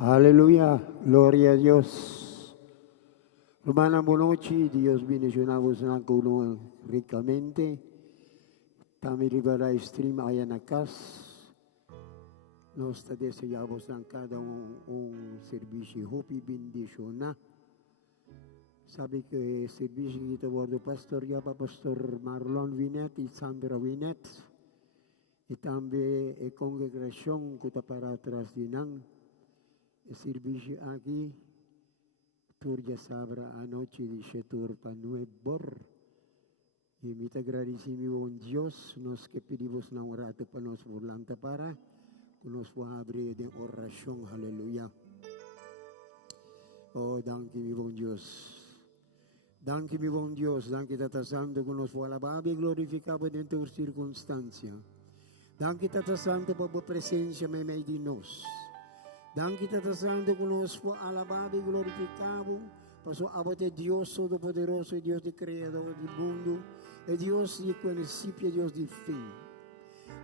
Aleluya, gloria a Dios. Hermana, buenas noches. Dios bendicionamos en la ricamente. También libera stream allá en la casa. Nós deseamos a cada serviço hopi bendicionar. Sabe que serviço que está do pastor já para pastor Marlon Vinet e Sandra Vinet. E também a congregação que está para trás de nós. O serviço aqui, por já sabe a noite de setor para nuebor. E me agradecemos a Deus, nós que pedimos na orata para nós volanta para. Nos vamos abrir de oração, aleluia. Oh, danke mi bom Deus. Danke mi bom Deus, danke Tata Santo que nos vamos alabar e glorificar dentro das circunstâncias. Danke Tata Santo por a presença em meio de nós. Danke Tata Santo que nos vamos alabar e glorificar por sua abate Deus Todo-Poderoso, Deus de Criador do mundo, e Deus de princípio, Deus de fim.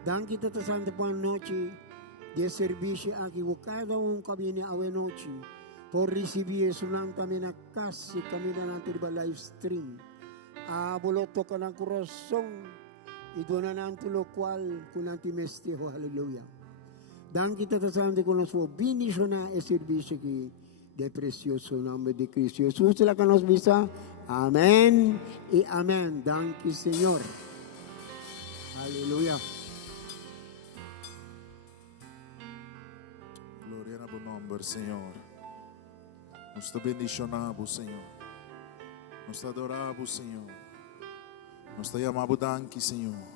Danke Tata Santo por a noite de serviço aqui, cada que vem a noite, por receber sunang kami na kasi, kami na natin ba live stream. Boloto ka ng kurasong, ito na natin lo kwal, kung natin mestiho, hallelujah. Dan kita tasante con la sua bendizione e servizio che del precioso nome di Cristo Jesús la que nos visa. Amén y amén. Danke, Señor. Aleluya. Gloria a tu nombre, Señor. Nos te bendicionamos, Señor. Nos te adoramos, Señor. Nos te llamamos, danke, Señor.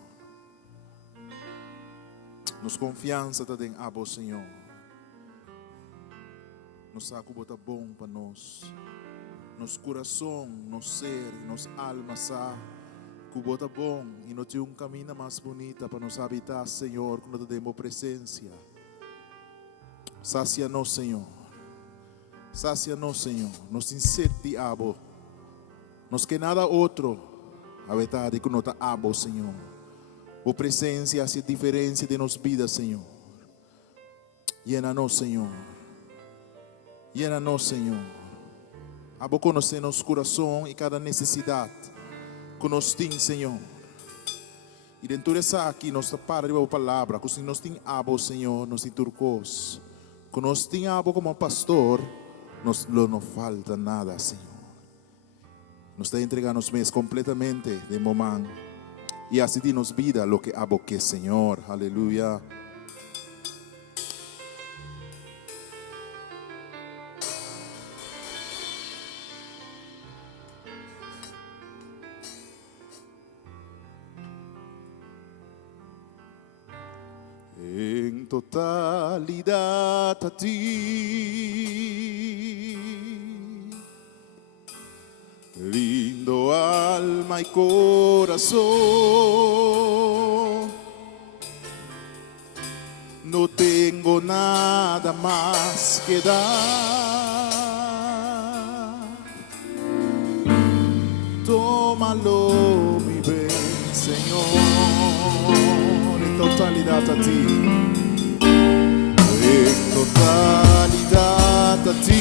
Nos confiança te tem abo, Senhor. Nos saco bota bom para nós. Nos coração, nos ser, nos alma sa que bota bom e não tem caminho mais bonita para nos habitar, Senhor, quando te demos presença. Sacia-nos, Senhor. Sacia-nos, Senhor. Nos inserte abo. Nos que nada outro habitar que não te abo, Senhor. O presença hace diferença de nos vidas, Senhor. Llena-nos, Senhor. Llena-nos, Senhor. Abo conhecer nosso coração e cada necessidade que nós temos, Senhor. E dentro dessa aqui, nós para de uma palavra, que se nós temos abo, Senhor, nós temos turcos. Que nós temos abo como pastor, nós não falta nada, Senhor. Nós te entregamos mês completamente de momento. Y así dinos vida lo que aboque, Señor. Aleluya. En totalidad a ti, lindo alma y corazón, no tengo nada más que dar. Tómalo, mi buen Señor, en totalidad a ti, en totalidad a ti.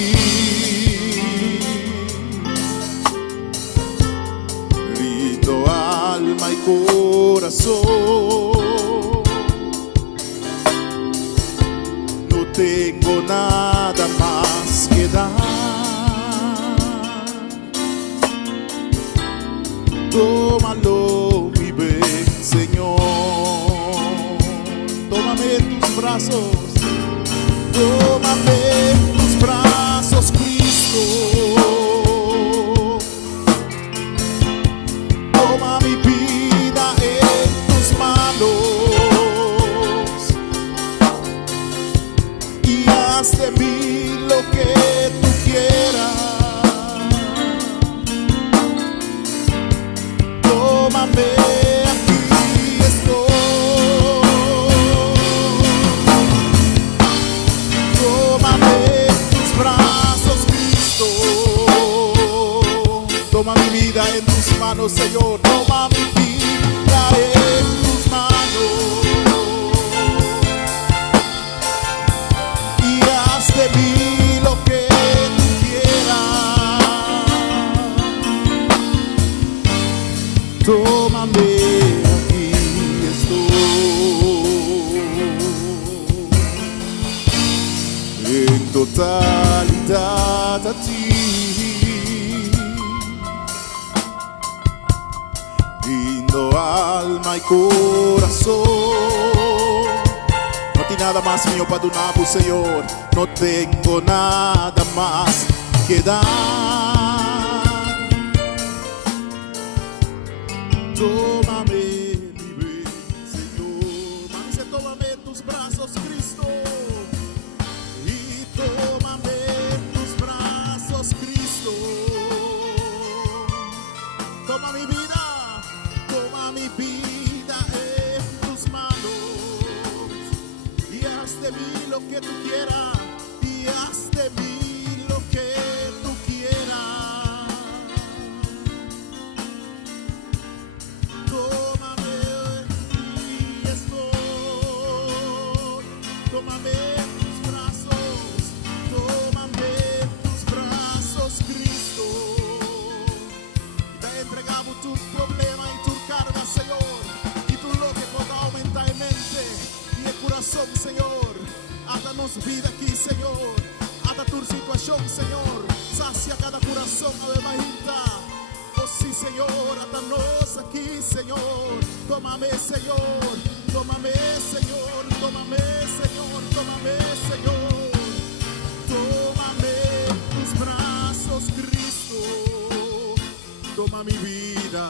Alma y corazón, no tengo nada más que dar. Tómalo, mi buen Señor, tómame en tus brazos, tómame en tus brazos, Cristo. De mí lo que tú quieras. Tómame, aquí estoy. Tómame en tus brazos, Cristo. Toma mi vida en tus manos, Señor. Toma mi vida en tus manos. De mí totalidad a ti. Rindo alma y corazón. No tiene nada más mío para donar, pues, Señor. No tengo nada más que dar. Tómame, libre, Señor. Mami, dice, tómame en tus brazos, Cristo. Y tómame en tus brazos, Cristo. Toma mi vida en tus manos. Y haz de mí lo que tú quieras. Y haz de mí lo que tú quieras. Tómame y estoy. Tómame en tus brazos. Tómame en tus brazos, Cristo. Te entregamos tu problema y tu carga, Señor. Y tu lo que pueda aumentar en mente y el corazón, Señor. Hádanos vida aquí, Señor. Hada tu situación, Señor. Sacia cada corazón, Ave María. Oh sí, Señor, hádanos aquí, Señor. Tómame, Señor. Tómame, Señor. Tómame, Señor. Tómame, Señor. Tómame en tus brazos, Cristo. Toma mi vida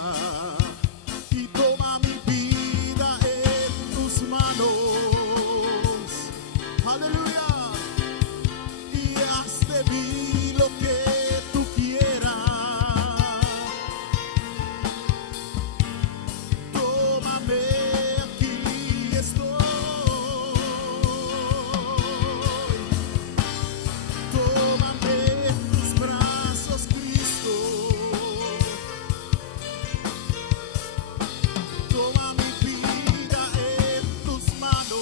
y toma mi vida en tus manos. Aleluya. Y haz de mí lo que tú quieras. Tómame, aquí estoy. Tómame en tus brazos, Cristo. Toma mi vida en tus manos.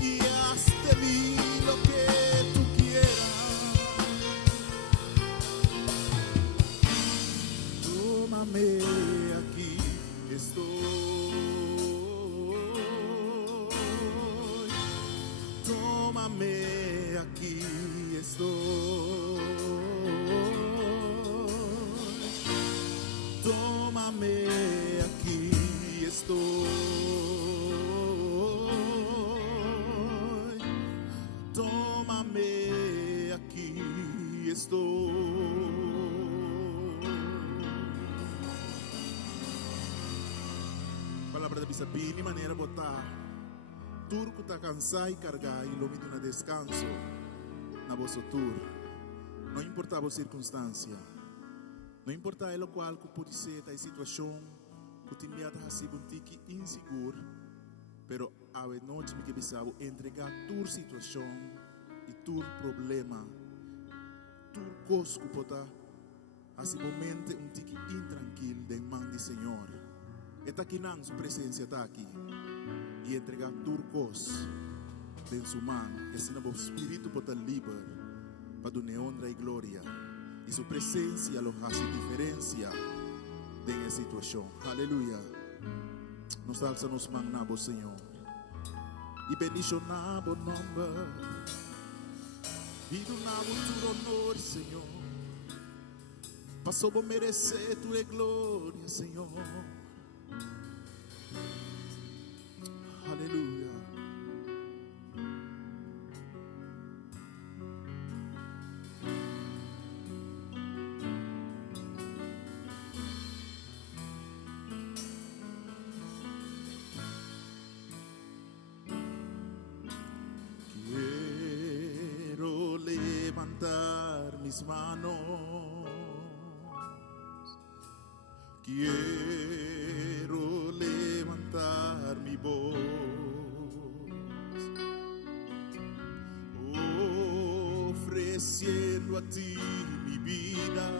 Y haz de mí lo que tú quieras. Tómame, aquí estoy. Tómame, aquí estoy. Tómame, aquí estoy. Tómame, aquí estoy. Palabra de Bisapini, manera botar. Turco está cansado y cargar y lo mito en descanso. Na vosso tur. Não importa a circunstância. Não importa lo qual que pode ser a situação que te enviada a ser um tique inseguro, pero a noite me que precisava entregar tua situação e tu problema, tu coisa que pode a esse momento um tique intranquilo de mão do Senhor. Está aqui na sua presença, está aqui e entregar tua coisa em sua mão e assim o Espírito pode livre para dar honra e glória. E sua presença lo hace diferença nessa situação. Aleluia. Nos alça nos magnamos, Senhor. E bendicionamos o nome. E donamos tu honor, Senhor. Passou por merecer tua glória, Senhor. Aleluia. Mis manos, quiero levantar mi voz, ofreciendo a ti mi vida,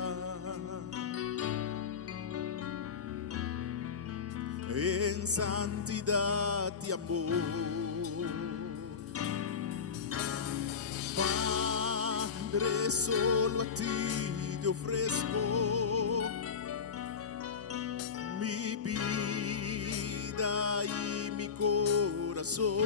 en santidad y amor. Padre, solo a ti te ofrezco mi vida y mi corazón.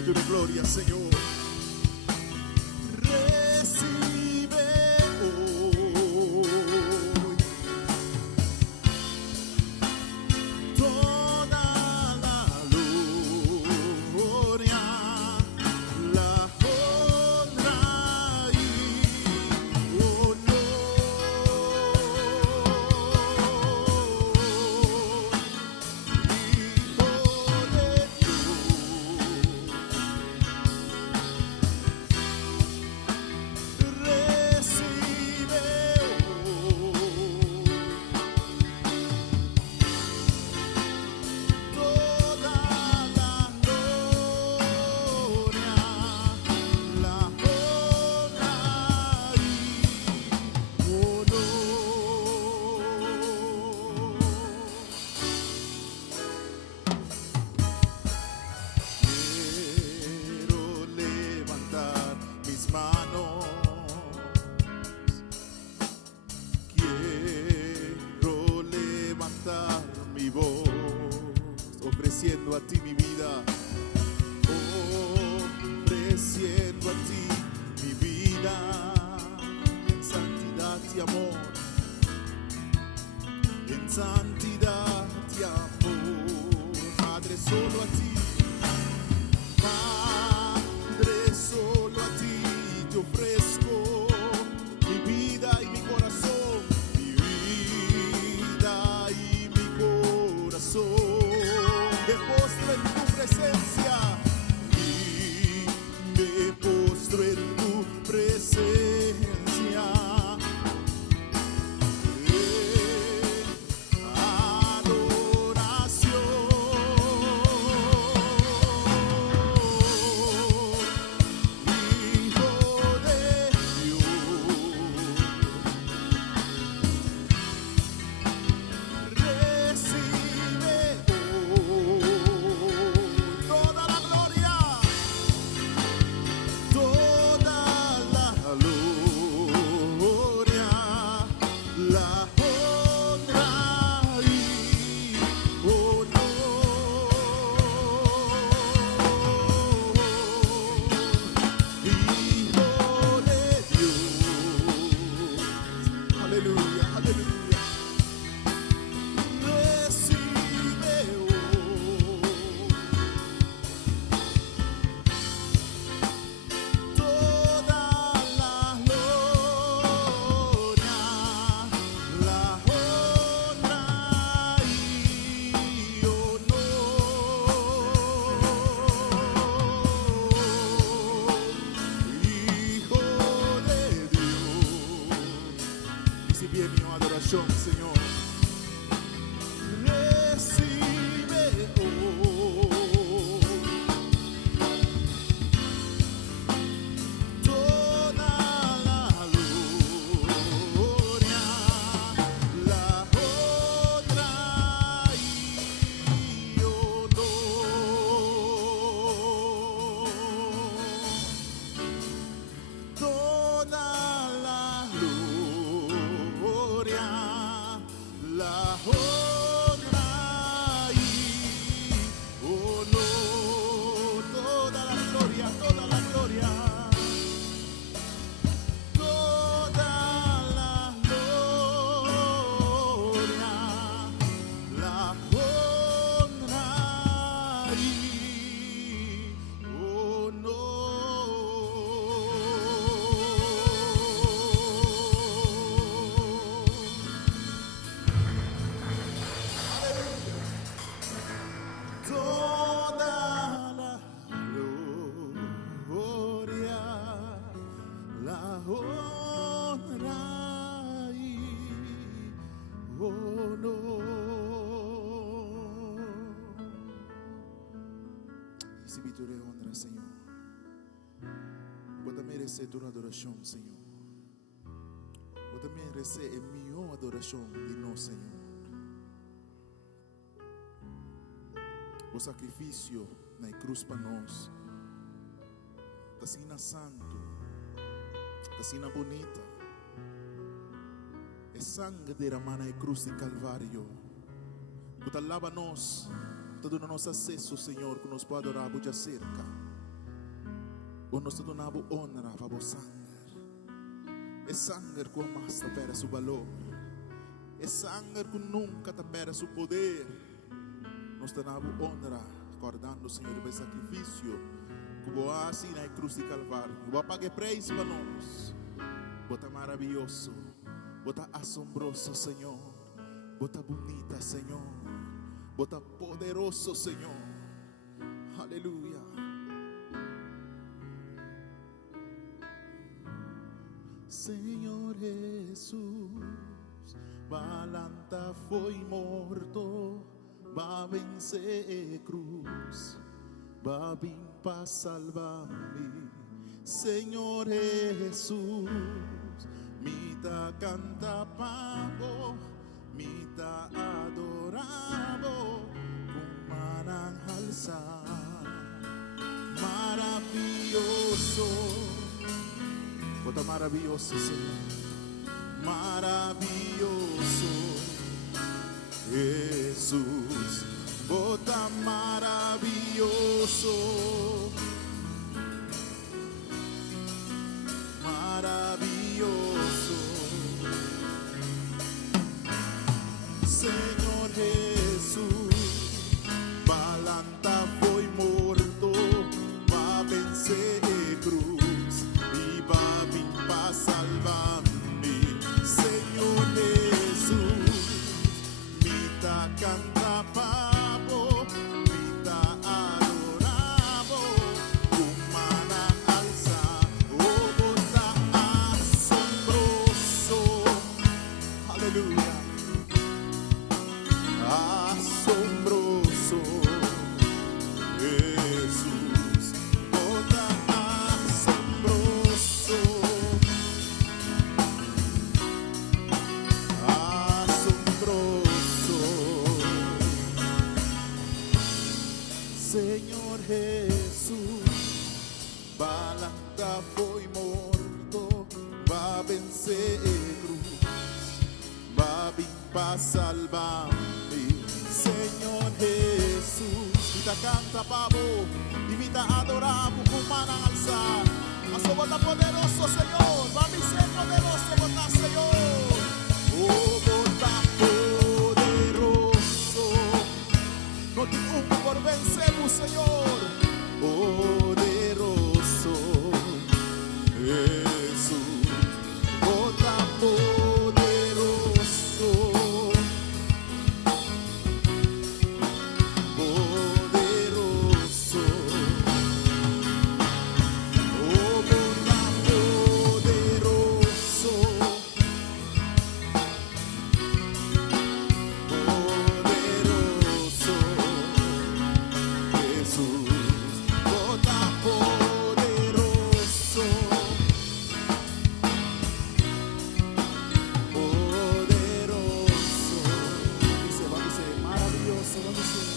Espíritu de gloria, Señor. Recibe hoy toda la gloria, la honra y honor. Quiero levantar mis manos, quiero levantar mi voz, ofreciendo a ti mi vida, ofreciendo a ti mi vida, en santidad y amor, en santidad y amor, Padre, solo a ti. Padre, solo a ti te ofrezco mi vida y mi corazón, mi vida y mi corazón. Me postro en tu presencia y me postro en tu presencia. Señor, recibe hoy toda la gloria, la honra y honor. Toda la gloria, la honra y honor, toda la gloria, toda la gloria, toda la gloria, la honra y Si vi tu honra, Señor. Vos también mereces tu adoración, Señor. Vos también mereces el mío adoración de no, Señor. O sacrificio na cruz para nós. Tá sina santo. Tá sina bonita. É sangue derramado na cruz de Calvário. Tu lava nós. Todo o nosso acesso, Senhor, que nos pode adorar muito cerca. O nós te donamos honra para o sangue. É sangue que mais te perde seu valor. É sangue que nunca te perde seu poder. Nós te damos honra, acordando, Senhor, do sacrifício que você assim na cruz de Calvário. Você paga preço para nós. Você é maravilhoso. Você é assombroso, Senhor. Você é bonita, Senhor. Você é poderoso, Senhor. Aleluia. Senhor Jesus, Balanta foi morto, va vencer cruz, va vir para salvar-me. Senhor Jesus, mita canta pavo, mita adorado, kumanang halsa, maravilhoso. Bota maravilhoso, Senhor. Maravilhoso Jesus, bota maravilhoso, maravilhoso, Senhor Jesus, Balanta foi morto, va vencer cruz e va vir para salvar-me. Senhor Jesus, mita canta pavo, mita adoravo, humana alza, oh bota assombroso, aleluia, assombroso, Jesus, bota assombroso. Senhor Jesus, Balanta foi morto, va vencer cruz, va vir para salvar-me. Senhor Jesus, mita canta pavo, e mita adoramos com mananza. Mas o bota poderoso, Senhor, va mi ser poderoso, bota Senhor. Oh, bota poderoso, no tem por vencermos, Senhor. Poderoso Jesus, bota poderoso, poderoso, oh, bota poderoso, poderoso Jesus, bota poderoso, poderoso. Dice, vamos a dizer, maravilhoso, vamos a dizer,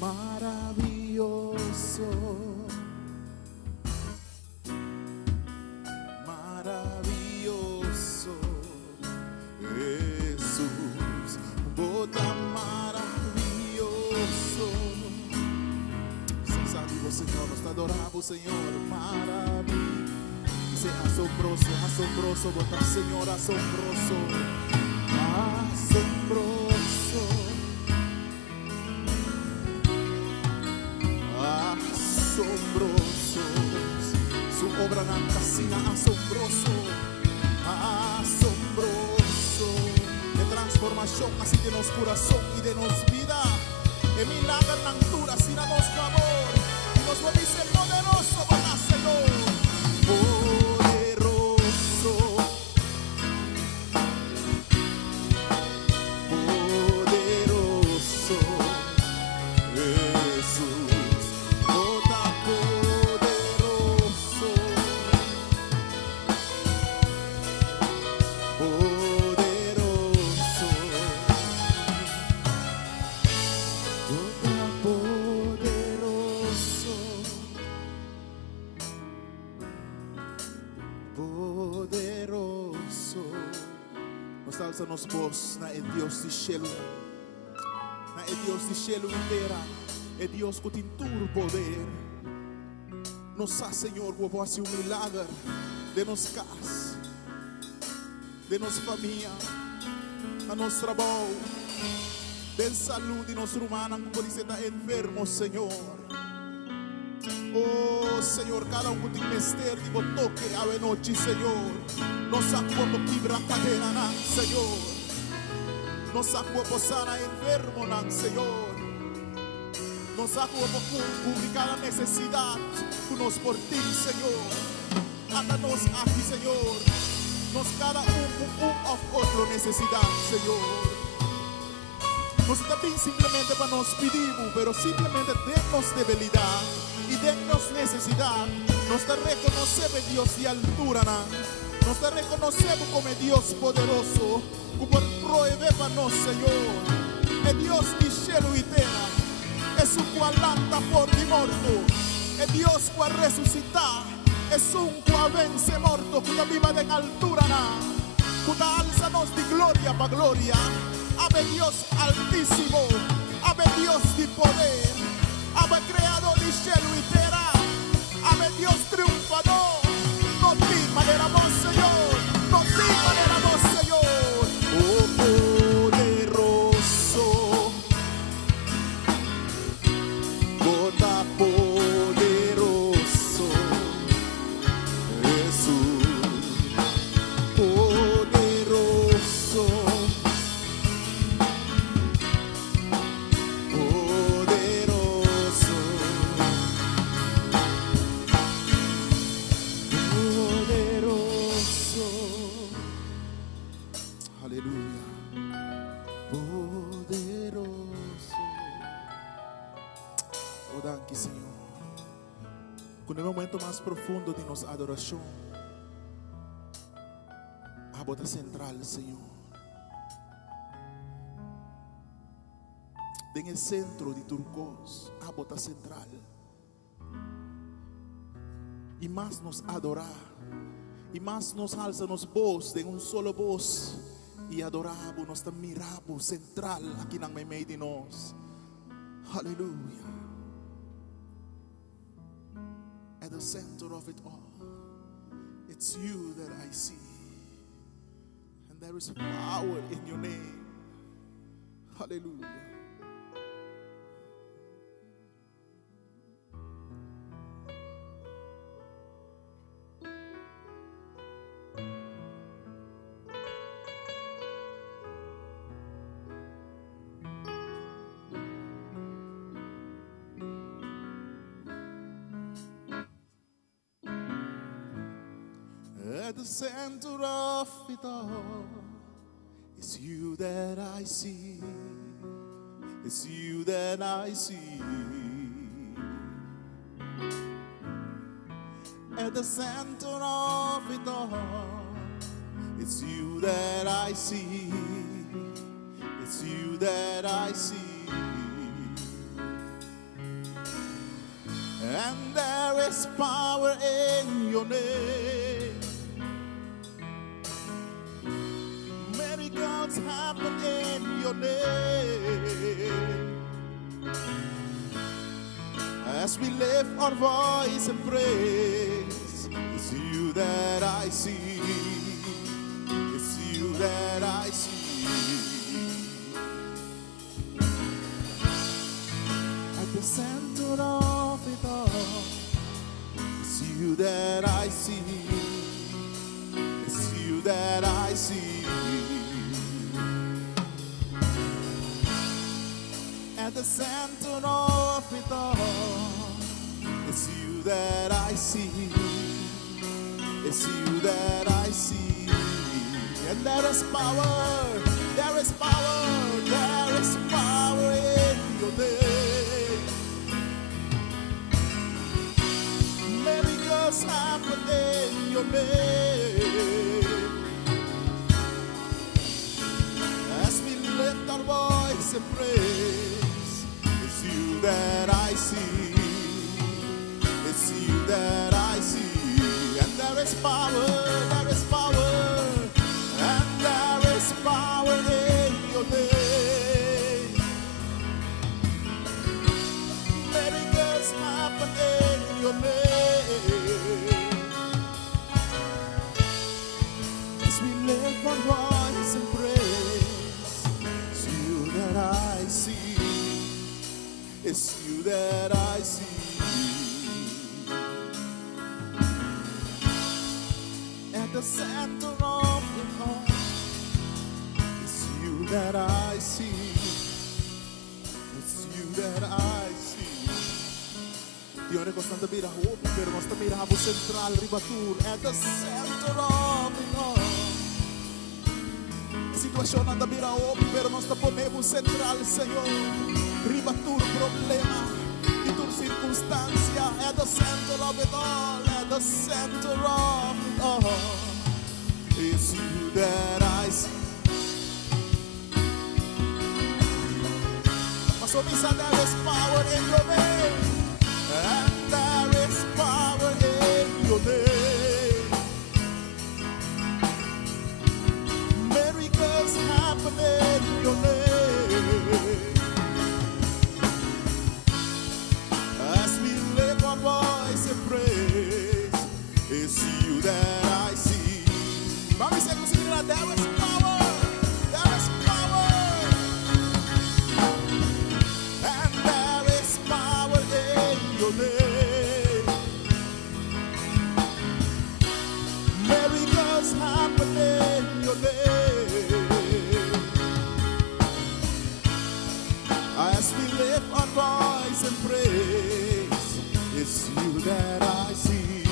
maravilhoso, maravilhoso, Jesus, bota maravilhoso. Sensato, Senhor, nós te adoramos, Senhor, maravilhoso. Dice, asombroso, asombroso, bota Senhor, asombroso, asombroso, asombroso. Su obra na casina, asombroso, asombroso. De transformación así de nos corazón y de nos vida. De milagro en altura, sin a nos favor. Y nos lo dice poderoso, para Señor. Poderoso, poderoso, Jesus, bota poderoso, poderoso, bota poderoso, poderoso. Nós alçamos voz na Deus de Shelo, na Deus de Shelo inteira, é Deus que tem todo o poder. Nos hace, Senhor, vou fazer milagre de nos casa, de nos família, a nosso trabalho, de saúde, nosso humano que pode estar enfermo, Senhor. Oh, Senhor, cada que tem mistério, digo, toque a noite, Senhor. Nos acuerdo quebra cadena, Senhor. Nos acuerdo sana enfermo, Senhor. Nos acuerdo cubrir cada necesidade que nos por ti, Senhor. Ata-nos aqui, Senhor. Nos cada of outro necessidade, Senhor. Nós também simplesmente para nós pedimos, pero simplesmente de-nos debilidade e de-nos necessidade. Nós te reconhecemos Deus de altura, nós te reconhecemos como Deus poderoso, que por prover para nós, Senhor. É Deus de cielo e terra, é o qual lanta por de morto, é Deus que ressuscitar, é que vence morto, que viva de altura, que alza-nos de glória para glória. Ave Dios altísimo, ave Dios de poder, ave creador de cielo y tierra, ave Dios triunfador. No te maneramos, Señor, no te maneramos, Señor. Oh poderoso, toda poderoso, Jesús, poderoso. Con el momento más profundo de nuestra adoración, a bota central, Señor, en el centro de Turcos, a bota central, y más nos adorar, y más nos alza nos voz de un solo voz, y adoramos, nos miramos central aquí en el medio de nos. Aleluya. At the center of it all, it's you that I see, and there is power in your name. Hallelujah. At the center of it all, it's you that I see. It's you that I see. At the center of it all, it's you that I see. It's you that I see. And there is power in your name. Miracles happen in your name. As we lift our voice and praise, it's you that I see. It's you that I see. At the center of it all, it's you that I see. It's you that I see. At the center of it all, it's you that I see. It's you that I see. And there is power, there is power, there is power in your name. Miracles happen in your name. As we lift our voice and praise, it's you that I see. It's you that I see. And there is power, there is power, and there is power in your name. Miracles happen in your name. Dio ne constante mira hope, pero nós também rabo central, ribatur, at the center of it all. Situação nada mira hope, pero nós ponemos central, Senhor. Ribatur, problema, e tur circunstância, at the center of it all, at the center of it all. It's you that I see. So me say there is power in your name, and there is power in your name. Miracles happen in your name. As we lift our voice and praise, it's you that I see. Mami say, there is power, there is power. And there is power in your name. Miracles happen in your name. As we lift our voice and praise, it's you that I see.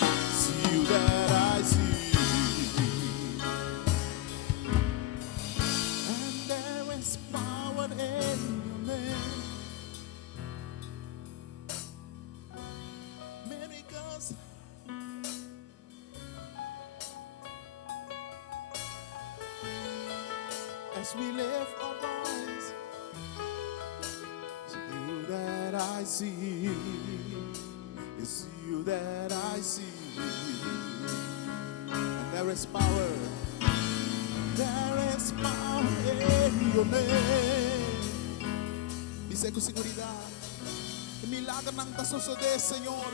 It's you that I see. And there is power in your name. Miracles. As we lift our voice, it's you that I see. It's you that I see. And there is power. There is power in your name. Dice com seguridade, o milagre não está suceder, Senhor.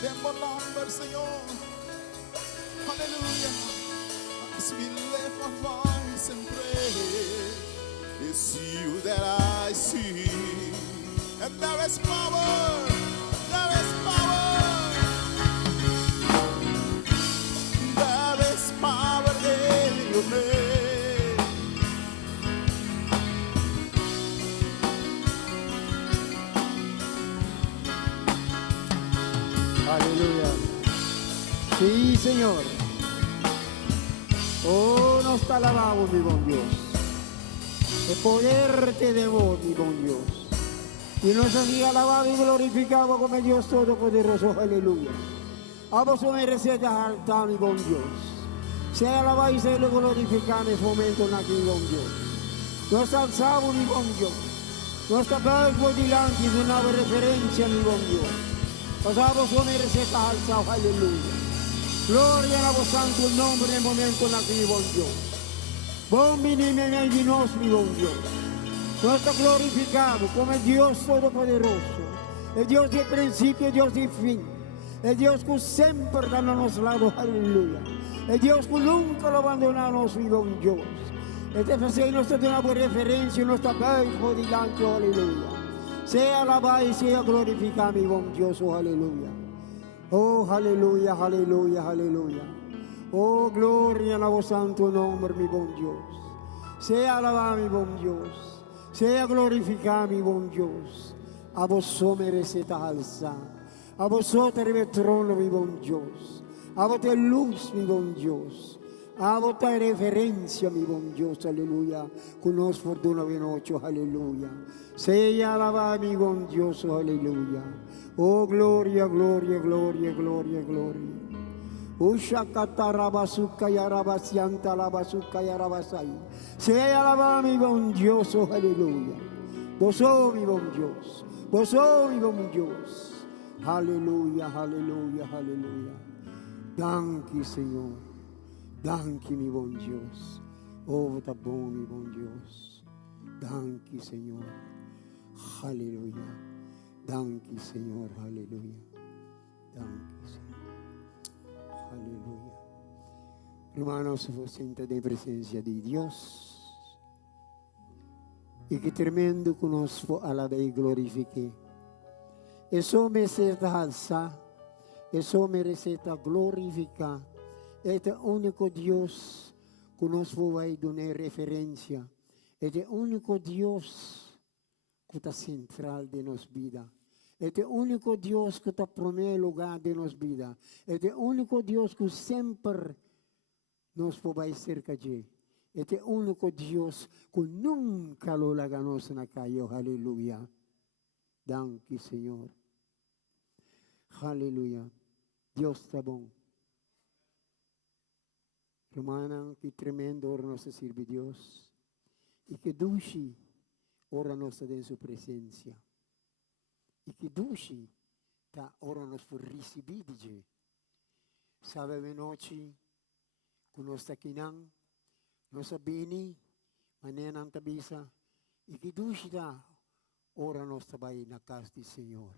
Tempo number, Senhor. Hallelujah. As we lift our voice and pray, it's you that I see. And there is power. There is power. There is power in your name. Aleluya. Sí, Señor. Oh, nos te alabamos, mi buen Dios. El poder te debo, mi buen Dios. Y nos así alabado y glorificado como Dios Todopoderoso. Aleluya. A vos mereces altar, mi buen Dios. Sea alabado y sea glorificado en este momento aquí, mi buen Dios. Nos alzamos, mi buen Dios. Nos tapamos por delante de una referencia, mi buen Dios. Nos a vos mereces alzado, aleluya. Gloria a vos santo el nombre en el momento aquí, mi buen Dios. Buen vinime di nos, mi buen Dios. Nos está glorificado como el Dios Todopoderoso. El Dios de principio, el Dios de fin. El Dios que siempre está a nuestro lado, aleluya. El Dios que nunca lo abandonamos, mi buen Dios. Este paseo nos da una buena referencia, nos está por delante, aleluya. Sea alabado y sea glorificado, mi buen Dios, oh, aleluya. Oh, aleluya, aleluya, aleluya. Oh, gloria a vos santo nombre, mi buen Dios. Sea alabado, mi buen Dios. Sea glorificado, mi buen Dios. A vos mereces alzar. A vosotros el trono, mi buen Dios. A vos luz, mi buen Dios. A vos referencia, mi buen Dios, aleluya. Con nos fortuna de noche, aleluya. Sea alabado, mi buen Dios, aleluya. Oh, gloria, gloria, gloria, gloria, gloria. Ushakata rabasuka ya rabasianta rabasuka ya rabasai. Sea alabado, mi buen Dios, aleluya. Vos sos mi buen Dios. Vos sos mi buen Dios. Aleluya, aleluya, aleluya. Danke, Señor. Danke, mi buen Dios. Oh, está bom, mi buen Dios. Danke, Señor. Aleluya. Danke, Señor. Aleluya. Danke, Señor. Aleluya. Hermanos, vos siente de presencia de Dios. Y que tremendo que nos fue alabado y glorifique. Eso me receta alzar. Eso me receta glorificar. Este único Dios que nos fue a dar referencia. Este único Dios que está central de nuestra vida. Este único Dios que está primeiro lugar de nossa vida. Este único Deus que sempre nos vai cerca de. Este único Deus que nunca lo larga nos na calle. Aleluia. Danke, Senhor. Aleluia. Deus está bom. Romana, que tremendo ora nos sirve Deus. E que dulce ora nos em sua presença. E que dulce tá ora nos por receber de. Sabe a noite, que nós está aqui não, nós sabemos, maneira não tabisa, e que dulce tá ora nós trabalhamos na casa do Senhor.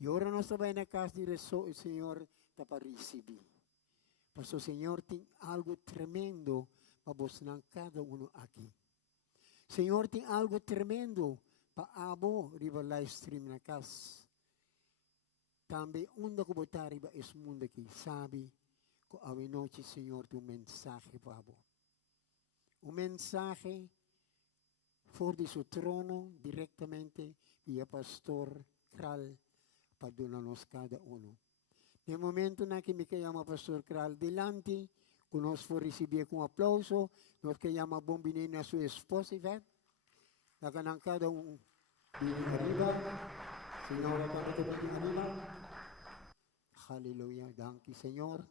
E ora nós trabalhamos na casa do Senhor tá para receber. Mas o Senhor tem algo tremendo para você cada um aqui. Senhor tem algo tremendo para abo riba live stream na casa. Também onde ko botar riba esse mundo aqui, sabe? Que a noite Senhor tem mensagem para abo. Mensagem for de seu trono diretamente via pastor Kral para donar-nos cada um. No momento na que me chama pastor Kral delante, que nós for receber com aplauso, nós chama bombinei na sua esposa, Ivete. Nakanang cada um di arriba. Senhor, para di arriba. Hallelujah. Danke, Senhor.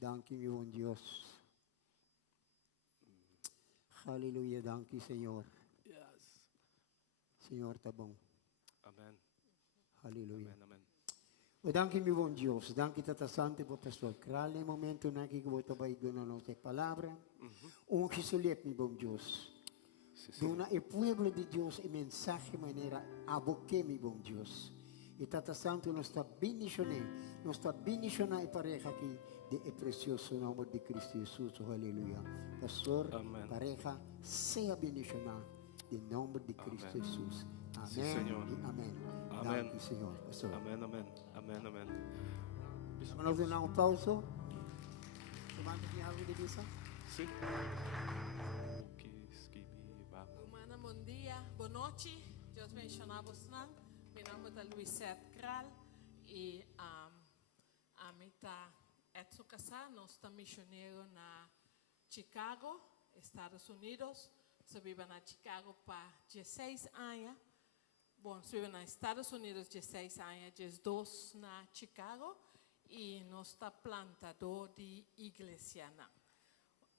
Danke, meu bom Deus. Hallelujah. Danke, Senhor. Yes. Senhor, tá bom. Amen. Hallelujah. Amen. Amen. O danke, meu bom Deus. Danke, Tata Santo, por pastor. Krale momento na que eu vou bay doon na nossa palavra. Que sulit, meu bom Deus. Sí, sí. Doon na e pueblo de Deus e mensaje maneira aboque, meu bom Deus. E Tata Santo nos está bendicionando e pareja aqui de e precioso nome de Cristo Jesus. Aleluia. Pastor, Amén. pareja, seja bendicionado em nome de Cristo Amén. Jesus. Amém Sí, Señor. e amém. Amén. Danke, Senhor. Pastor. Amen. Amen. Amen. Amen. Vamos dar um pausa. Tomando aqui algo de vista. Sí. Skibi, vamos. Humana, bom dia, boa noite. Deus mencionar você. Meu nome é Luisette Kral e a mim está Edson Casar. Nós estamos missionários na Chicago, Estados Unidos. Nós vivemos na Chicago para 16 anos. Bom, nós vivemos nos Estados Unidos 16 anos, 12 na Chicago e nós estamos plantador de igreja.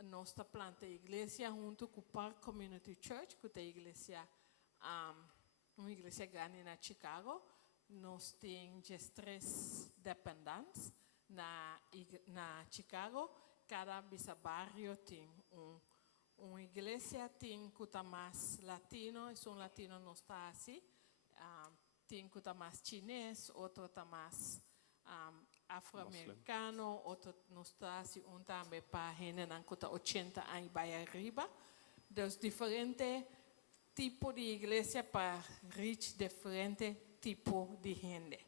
Nós estamos plantando igreja junto com o Park Community Church, que é a igreja, uma igreja grande na Chicago. Nós temos 3 dependentes na Chicago. Cada barrio tem uma igreja, tem que está mais latino, e um latino não está assim. Tem que está mais chinês, outro está mais afro-americano, outro não está assim, também para gente que está 80 anos para arriba. Dos diferentes tipos de igreja para reach diferentes tipos de gente.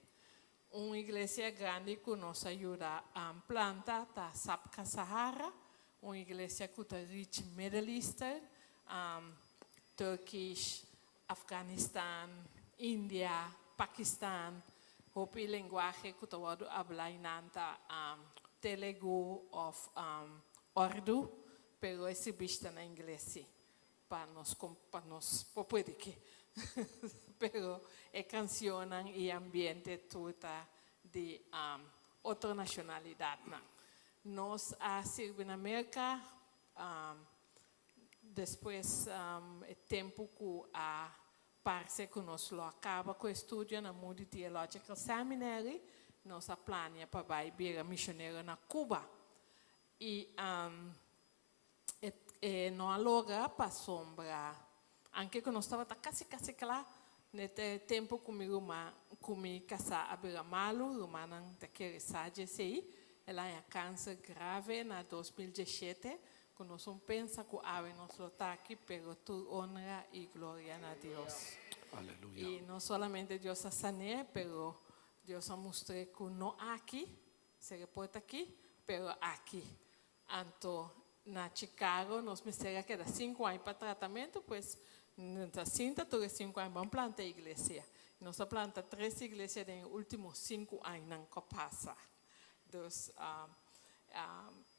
Uma igreja grande que nos ajuda a plantar a Sabka Sahara, uma igreja que está reach Middle Eastern, Turkish, Afghanistan, India, Pakistan, hopi linguagem que eu vou falar Telugu ou Urdu, pero esse bicho na inglês para nós poder que, pero cancionam e ambiente toda de outra nacionalidade. Nós servimos na América, depois o tempo que a parece que nós acaba com o estudo na Moody Theological Seminary, nós planeamos para ir missionário na Cuba. E não logo para sombra, anche que nós estava quase lá, nesse tempo comigo, me casar a Biramalo, romana daquele sage sei, ela é câncer grave na 2017. Que nós pensa que nós está aqui, pero tu honra e glória a Deus. Aleluya. E não somente Deus a sanar, pero Deus a mostrar que não aqui, se reporta aqui, pero aqui. Então, na Chicago, nós me será que dá 5 anos para tratamento, pois, na cinta, todos 5 anos vamos plantar a igreja. Nós planta 3 igrejas nos últimos 5 anos que passa. Dus,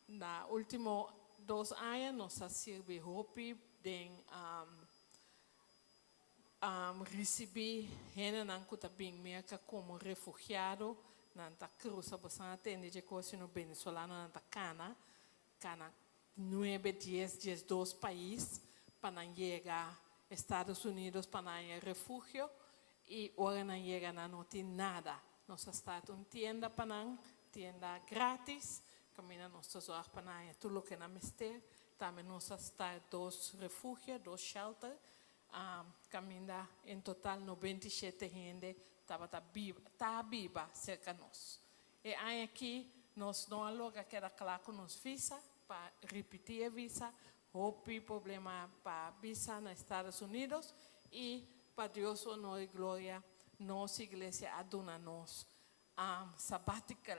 na últimos 2 anos, nós servimos de receber gente que está bem merca como refugiado, nanta cruza bastante de coisa no venezolano nanta cana 9, 10, 12 países para chegar Estados Unidos para ir refugio e agora não chega não tem nada. Nós estamos uma tienda para tienda grátis, caminha nossa zorra para tudo que não mister. Também nós estamos 2 refúgios, 2 shelters. Caminha em total 97 gente está viva cerca de nós. E aí aqui nós não aloga que era claro com nos visa para repetir a visa, houve problema para visa nos Estados Unidos e para Deus honor e glória nossa igreja aduna nós sabbatical,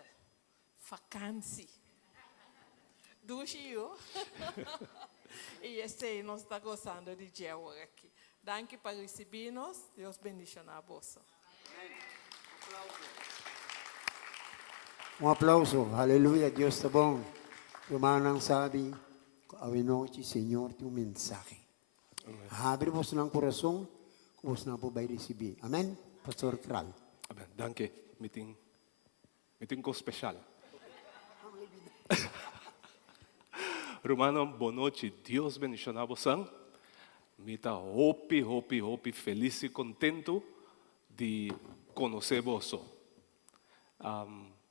vacância. Duxio. E este nós está gostando de dia aqui. Danke por receber-nos. Deus bendiga a você. Aplauso. Aleluya. Dios está bom. Yung sabi, awinochi, Senhor, tu mensahe. Abre vos ng coração, vos na po ba receber. Amen. Pastor Kral. Amen. Danke. Meeting ko special. Romano, boa noite. Deus bendiga você. Mita hopi, feliz e contento de conhecer você.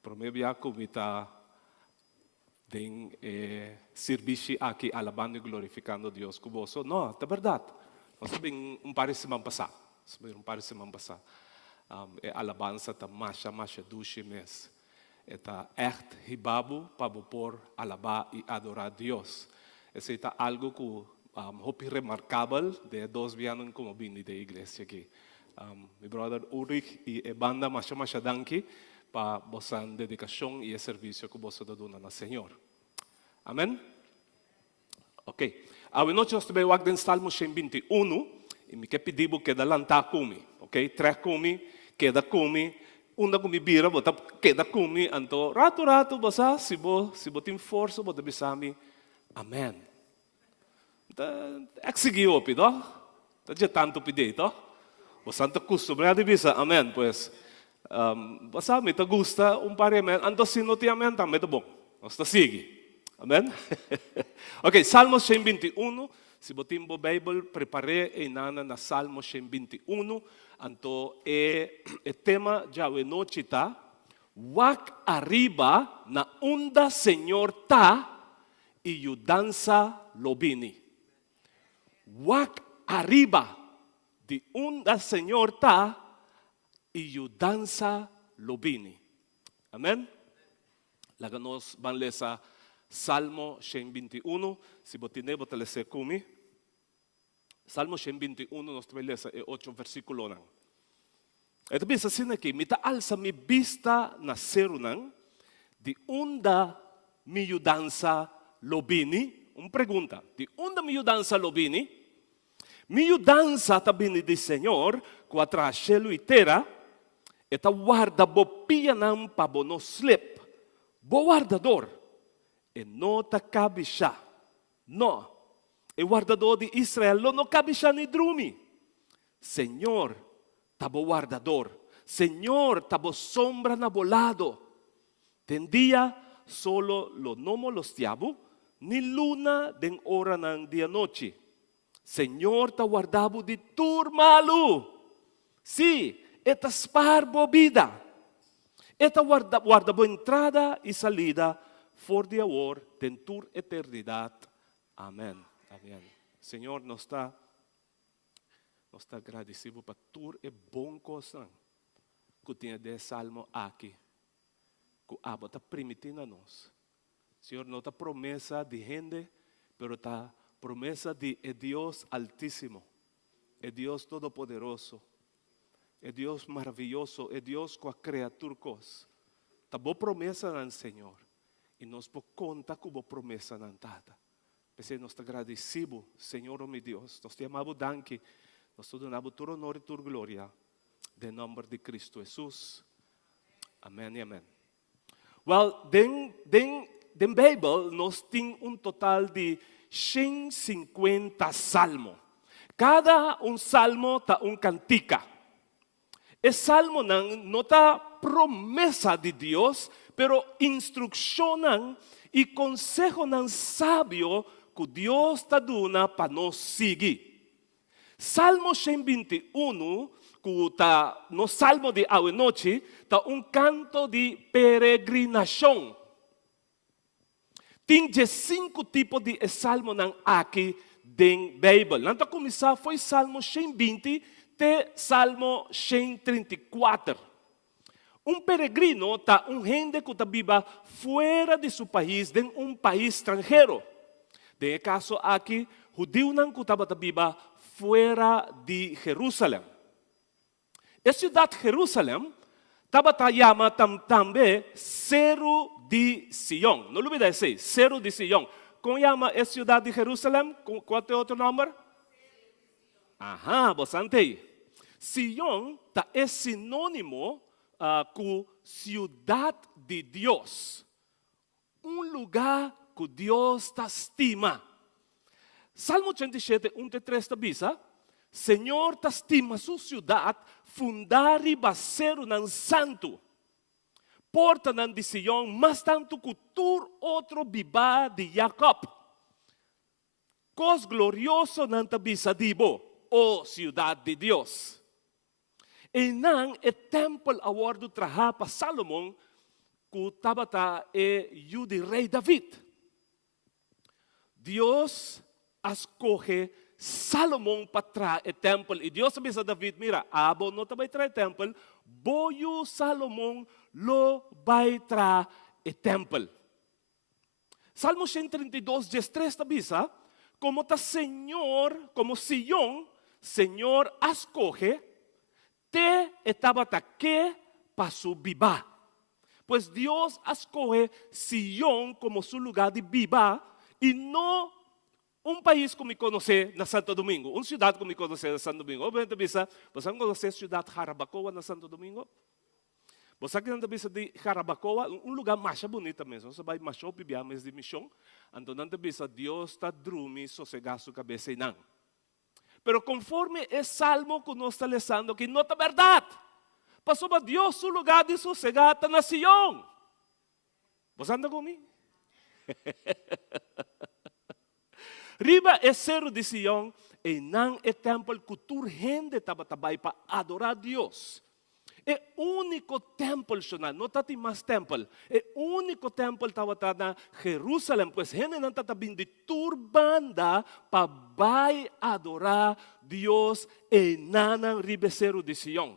Prometo que mita den serviço aqui alabando e glorificando Deus com você. Não, é verdade. Nós sabemos par de semana passada. Alabança está mais duche mês. Está echt hibabo para por alabar e adorar Deus. Esse é algo que hopi remarcável de 2 anos como vim da igreja aqui. Meu brother Ulrich e a banda mais danke para vossa dedicação e serviço que você dá ao Senhor. Amém? Ok. Hoje nós estamos em Salmo 121 e me pediu que dalanta comigo. Ok? 3 comigo, queda comigo. Una kumi bira, bota queda kumi, anto rato basa, se você tem força, bota bisami, amen. Exigio opi, do? Tá tanto pedi, do? O santo acostumbrado bisa, amen, pues. Basa me te gusta pare amen, anto sino ti amen, também tá bom. Nós tá sigue. Amen. Ok, Salmo 121, se você tem a Bíblia, prepare e nana na Salmo 121. Anto tema já é noite tá, wak arriba na onda Senhor tá e o dança lobini. Wak arriba de onda Senhor tá e o dança lobini. Amém? Laga nós vamos ler Salmo 121, se você não pode ler comigo. Salmo 121, nós vamos ler 8 versículos. Ito bisa assim aqui, mitaal sa mi vista na serunang, di onda mi dança lobini, pergunta, di onda mi dança lobini, mi dança tabini di Senhor, quatra cielo e terra, eta guarda bo pianam pa bo no slip, bo guardador, e no ta cabe siya, no, e guardador de Israel, no cabe siya ni drumi, Senhor, tabo guardador, Senhor, tabo sombra na volado. Tendia solo lo nomo los tiabo, ni luna den hora ng dia noche. Senhor, ta guardabo di turmalu. Si, eta sparbo vida. Eta guardabo entrada e salida, for the hour, den tur eternidad. Amén. Amén. Senhor, nos está agradecido para tur e bom coisa que tinha de salmo aqui, que aba está permitindo a nós. Senhor, não está promessa de gente, pero está promessa de Deus Altíssimo, Deus Todo-Poderoso, Deus maravilhoso, Deus com a criatura cos. Está boa promessa do Senhor, e nós podemos contar com boa promessa da Tata. Porque nós está agradecido, Senhor, oh meu Deus, nós te amamos, danke. Nós te donamos todo honor e toda glória. de nombre de Cristo Jesús. Amén y amén. Well, den Bible nos tem total de 150 salmo. Cada salmo ta cantica. E salmo não ta promessa de Deus, pero instrução e consejo sábio que Deus ta duna para nos seguir. Salmo 121, que ta no salmo de hoje noite, ta canto de peregrinação. Tem 5 tipos de salmo aqui den Bible. Nanta começar foi salmo 120 te salmo 134. Peregrino ta gente que viva fora de seu país, de país estrangeiro. De caso aqui, judeu que viva fora de Jerusalém. A cidade de Jerusalém chama também Cerro de Sion. Não olvide esse, Cerro de Sion. Como chama a cidade de Jerusalém? Qual é o outro nome? Aham, bastante. Sion é sinônimo com cidade de Deus. Lugar que Deus estima. Salmo 87, 1-3 avisa, Senhor estima sua cidade, fundar e baseiro santo. Porta de Sion, mas tanto que tur outro biba de Jacob. Cos glorioso avisa dibo, o cidade de Deus. E templo awardo traha pa Salomon, que tabata de rei David. Deus escoge Salomon para o templo. E Deus sabi a David, mira, abo no tabay tra o templo, boyo Salomon lo bay tra o templo. Salmo 132, 13 tabisa, como ta Senhor, como Sion, Senhor escoge, te estaba que para su viva. Pues Dios escoge Sion como su lugar de viva y no país como conoce na Santo Domingo, ciudad como conoce na Santo Domingo. Obviamente bisa, você não conhece a cidade Jarabacoa na Santo Domingo? Você que não bisa de Jarabacoa, lugar mais bonito mesmo. Você vai mais opibia mais de missão. Então não bisa Deus está dormindo sossegar sua cabeça e não. Pero conforme é salmo que nós está lendo, que não é verdade. Passou para Deus seu lugar de sossegata na Sion. Você anda comigo? Riba é Cerro de Sion e não é templo que toda gente estava para adorar a Deus. É o único templo, não tem mais templo. É o único templo que estava na Jerusalém, pois gente não está vindo de turbanda para adorar Deus e não riba Cerro de Sion.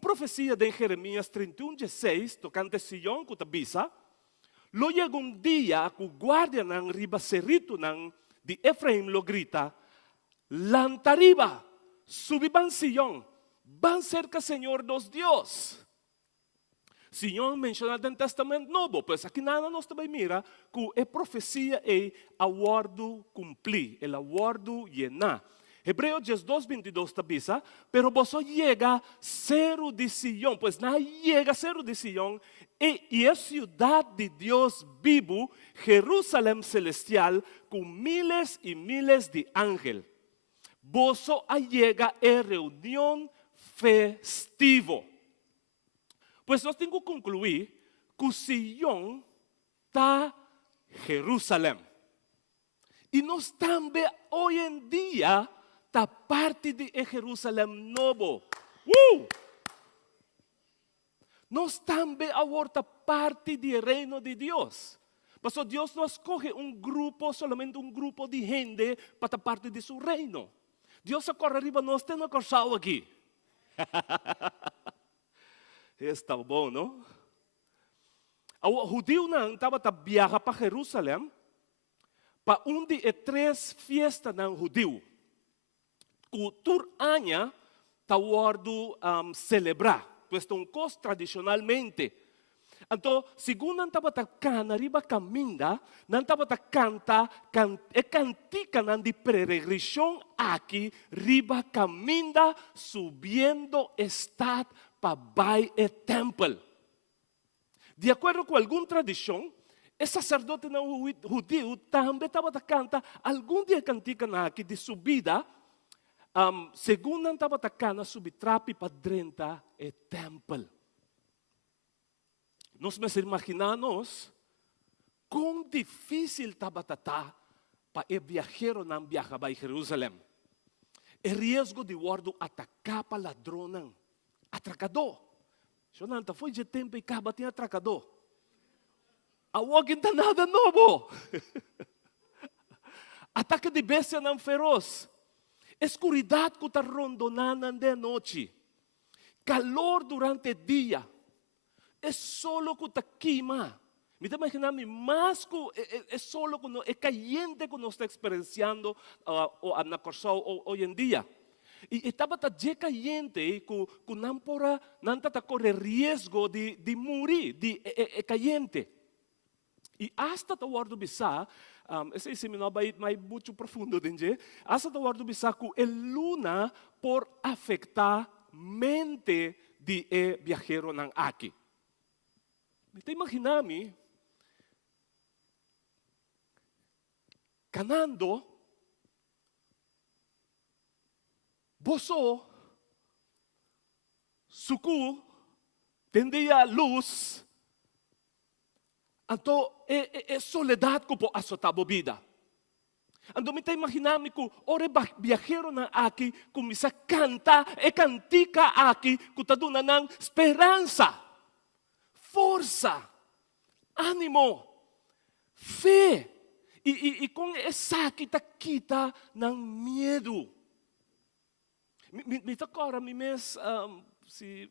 Profecia de Jeremias 31:16, tocante Sion, que avisa, lo llega dia que o guarda ng riba Cerrito de Efraim lo grita, lantariba, subiban Sion, van cerca Senhor dos Dios. Sion mencionado no Testamento Novo, pois aqui nada nós também mira que a profecia é aguardo cumprir, el aguardo llenar. Hebreos 10:2-22 avisa, pero vos llega Cerro de Sion, pues na llega Cerro de Sion y es ciudad de Dios vivo, Jerusalén celestial, con miles y miles de ángeles. Vos llega a reunión festivo. Pues nós tenho que concluir que Sion está Jerusalém. E nós também, hoje em dia, está parte de Jerusalém novo. Nós também agora está parte do reino de Deus. Mas Deus não escolhe grupo, solamente grupo de gente para estar parte de seu reino. Deus acorre arriba, nós temos acordado aqui. Está bom, não? O judeu não estava a viajar para Jerusalém para de 3 fiestas ng judeu. Tur ano está guardo celebrar. Pues tradicionalmente. Anto, segundo ang tabatakana, riba kaminda, nang tabatakanta, cantica nan di peregrinación aquí, riba kaminda, subiendo estad pabay e temple. De acuerdo com alguma tradição, o sacerdote não judeu também tabatakanta, algum dia cantica na aqui de subida, segundo ang tabatakana, subitrapi padrenta e temple. Nós mas imaginamos quão difícil tabatata para o viajero não viajar para Jerusalém. O risco de guardo atacar para ladrão, atracador. Jonathan, foi de tempo e acaba tinha atracador. Awag não nada novo. Ataque de bestia não feroz. Escuridade que está rondonando de noite. Calor durante o dia. É solo que está queima. Me está imaginando mais que é solo que é caliente que nós estamos experienciando na Corsão hoje em dia. E estava tá de caliente que não pora não tá correr risco de morrer, de caliente. E hasta ta guardo bisa, esse seminário vai muito profundo, entende? Hasta ta guardo bisa que a luna por afetar mente de viajero nang aqui. Te imaginami, canando, boso, suku, tendia luz, anto soledad ko po asotabo vida. Ando me te imaginami ko, ore viajero na aqui, kumisa canta, cantica aqui, kutaduna ng esperança. Força, ânimo, fé. E com essa kita ng medo. Me agora, si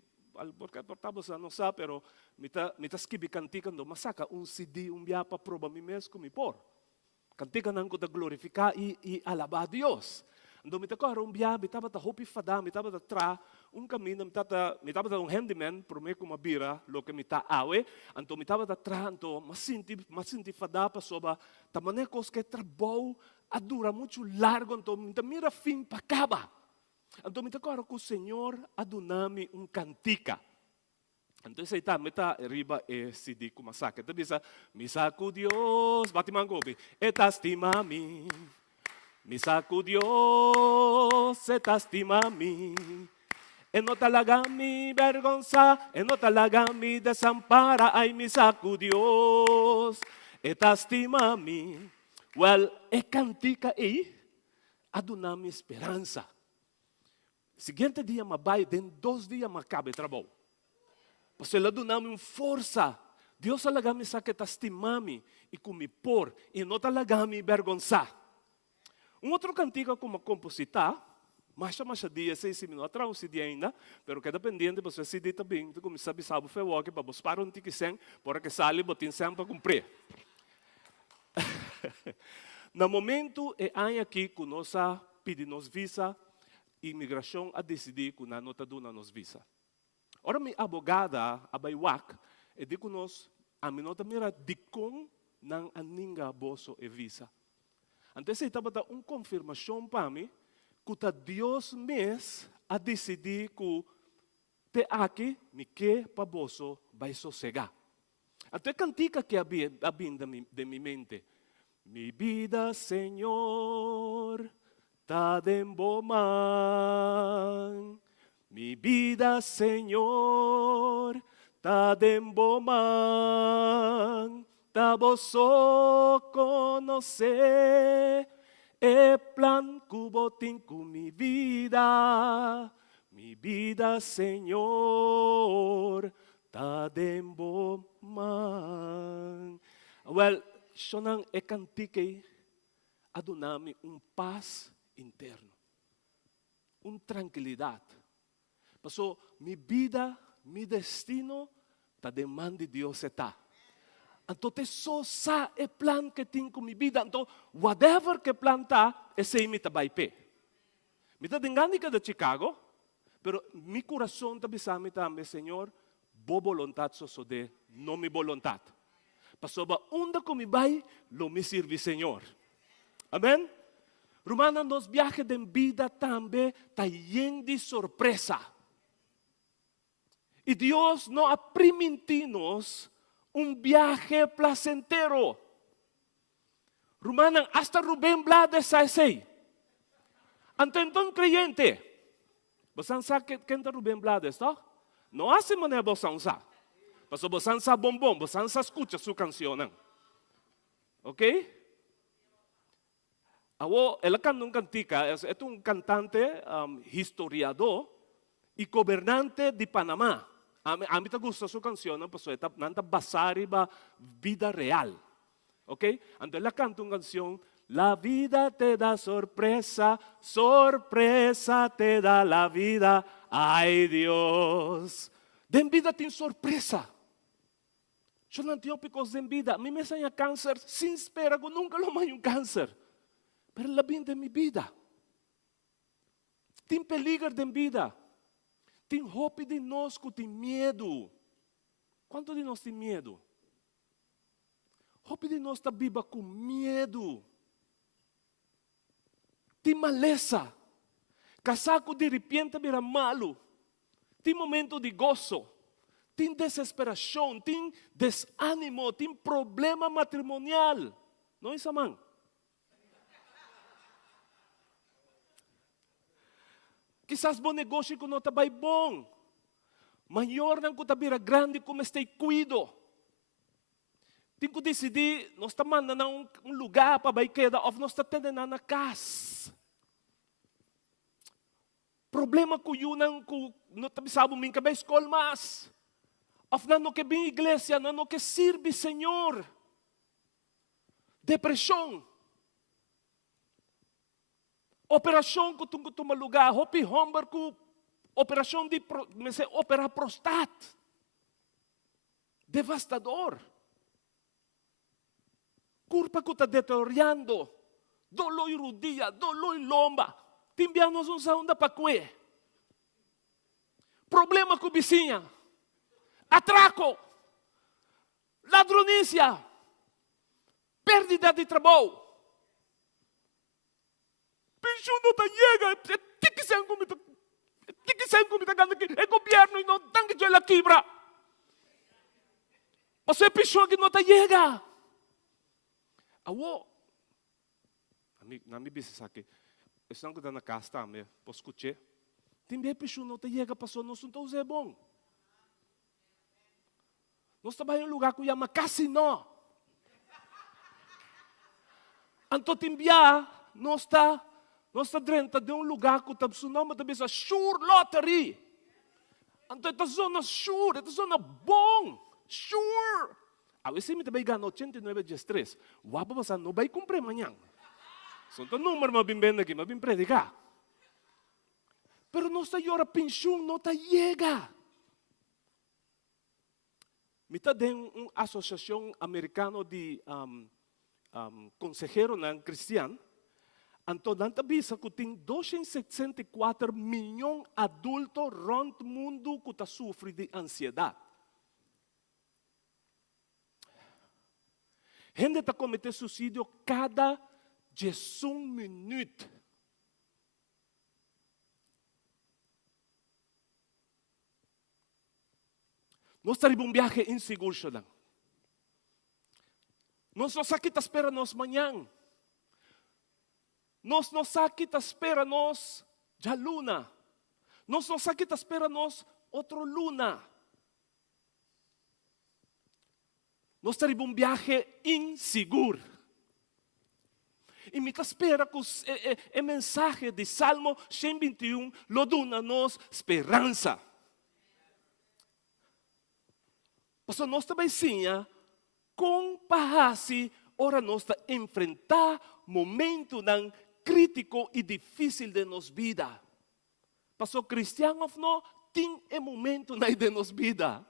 porque portamos não sabe, pero me escrevi canticando, masaka CD, biapa proba mes como por. Cantican ko da glorificar e alabar a Deus. Ando me agora biapa, me tava hopi fada, me tava tra, caminho, me tava handyman, promete uma bira, lo que me tá awe, anto me tava tra, anto masinti fada pa soba, tamanecos que trabalho a dura muito largo, anto me mira fim pa acaba. Anto me agora que o Senhor adunami cantica. Então, essa está, meta riba CD como saca. Então, bisa, misa ku Dios, bati mangobi, etastimami. Misa ku Dios, etastimami. E não talaga mi vergonza, e não talaga mi desampara, ay misa ku Dios, etastimami. Well, cantica adunami esperança. Seguinte dia mabay, den 2 dias macabe trabalho. Porque lá adunami força. Deus talaga mi sa etastimami e kumipor, e não talaga mi vergonza. Outro cantiga como compositar, mas dia 6 minutos atrás CD ainda, pero que dependente você CD também, tu começa a saber foi o que para buscar tiquisem, para que sale botin sem para cumprir. No momento é aqui que nós pedimos visa, imigração a decidir que na nota do nos visa. Ora minha abogada, a Baiwak, diz que nós a minha nota mira de com não aninga boso e visa. Antes estava confirmação para mim que Deus mesmo a decidir que te aqui me que para boso vai sossegar. Até cantica que habia de minha mente. Mi vida, Senhor, ta demboman. Mi vida, Senhor, ta demboman. Ta boso conocer e plan cubotin com mi vida, Senhor, ta demboman. Well, siya nang cantique adunami paz interno, tranquilidad. Paso, mi vida, mi destino, ta demandi Dios está. Então, so sa plan que tenho com minha vida. Então, whatever que planta, esse é mita baipe. Mita dengani ka de Chicago, pero mi coração tabi sa mi tambe, Senhor, bo voluntad so de no mi voluntad. Pasoba onda ko mi bay, lo mi sirvi Señor. Amen? Romana, nos viaje de vida también está lleno de sorpresa. Y Dios no ha permitido un viaje placentero. Romana, hasta Rubén Blades sabe. Antenton creyente. Bosan sa kenta Rubén Blades, no? No hace manera bosan sa. Paso bosan sa bombón, bosan sa escucha su canción. ¿Ok? Él canta un cantica, es un cantante, historiador y gobernante de Panamá. A mí me gusta su canción, pues está basada en la vida real. ¿Ok? Entonces él canta una canción, la vida te da sorpresa, sorpresa te da la vida, ay Dios. Den vida tiene sorpresa. Yo no entiendo picos den vida. A mí me enseña cáncer sin espera, yo nunca lo mayo un cáncer. Pero la vida de mi vida. Tem peligro de vida. Tem hope de nós que tem medo. Quanto de nós tem medo? Hope de nós está viva com medo. Tem maleza. Casaco de repente vira malo. Tem momento de gozo. Tem desesperação. Tem desânimo. Tem problema matrimonial. Não é isso, mãe? Quizás bom negócio que não está bem bom. Maior não que está grande como está cuido. Tem que decidir, nós estamos mandando um lugar para vai quedar, ou nós estamos tendo na casa. Problema com o não estamos sabendo que vai escola mais. Ou não que bem igreja, não que sirve Senhor. Depressão. Operação que tu toma lugar, hopi homber ku operação de opera prostat. Devastador. Curpa que está deteriorando. Dolor rudia, dolor lomba. Timbianos um saunda pa kue. Problema com vizinha. Atraco. Ladronícia. Pérdida de trabalho. Pensão não chega, tikisan kumita ganda que é governo e não tem que ela quebra. Você pensou que não chega? Awo, na minha bisa aqui, estão que na casa também, posso escutar. Tem bem pensou não chega, passou não são tão bom. Nós trabalhamos em um lugar que chama casino. Então tem bia, nós está dentro de um lugar que está o nome da Sure Lottery. Então, esta zona sure, esta zona bom, sure. A vezes me também ganha 89,3. Wapa basta não vai cumprir amanhã. São o número mais bem aqui, mais bem predicar. Pero nossa hora pensão não está chega. Me está dando uma associação americana de consejeros cristianos. Então, nanta bisa que tem 264 milhões de adultos no mundo que sofrem de ansiedade. Gente está cometendo suicídio cada 11 minutos. Nós estamos em um viagem inseguro. Nós não sabemos o que espera nós amanhã. Nós não sabemos o que espera nós já luna. Nós não sabemos o que espera nós outra luna. Nós estamos em um viagem inseguro. E me espera que o mensagem de Salmo 121 lo dá nos esperança. Mas nós também sim, com paz, ora nós enfrentar momento não crítico e difícil de nos vida. Pastor cristianos não tem um momento na de nos vida.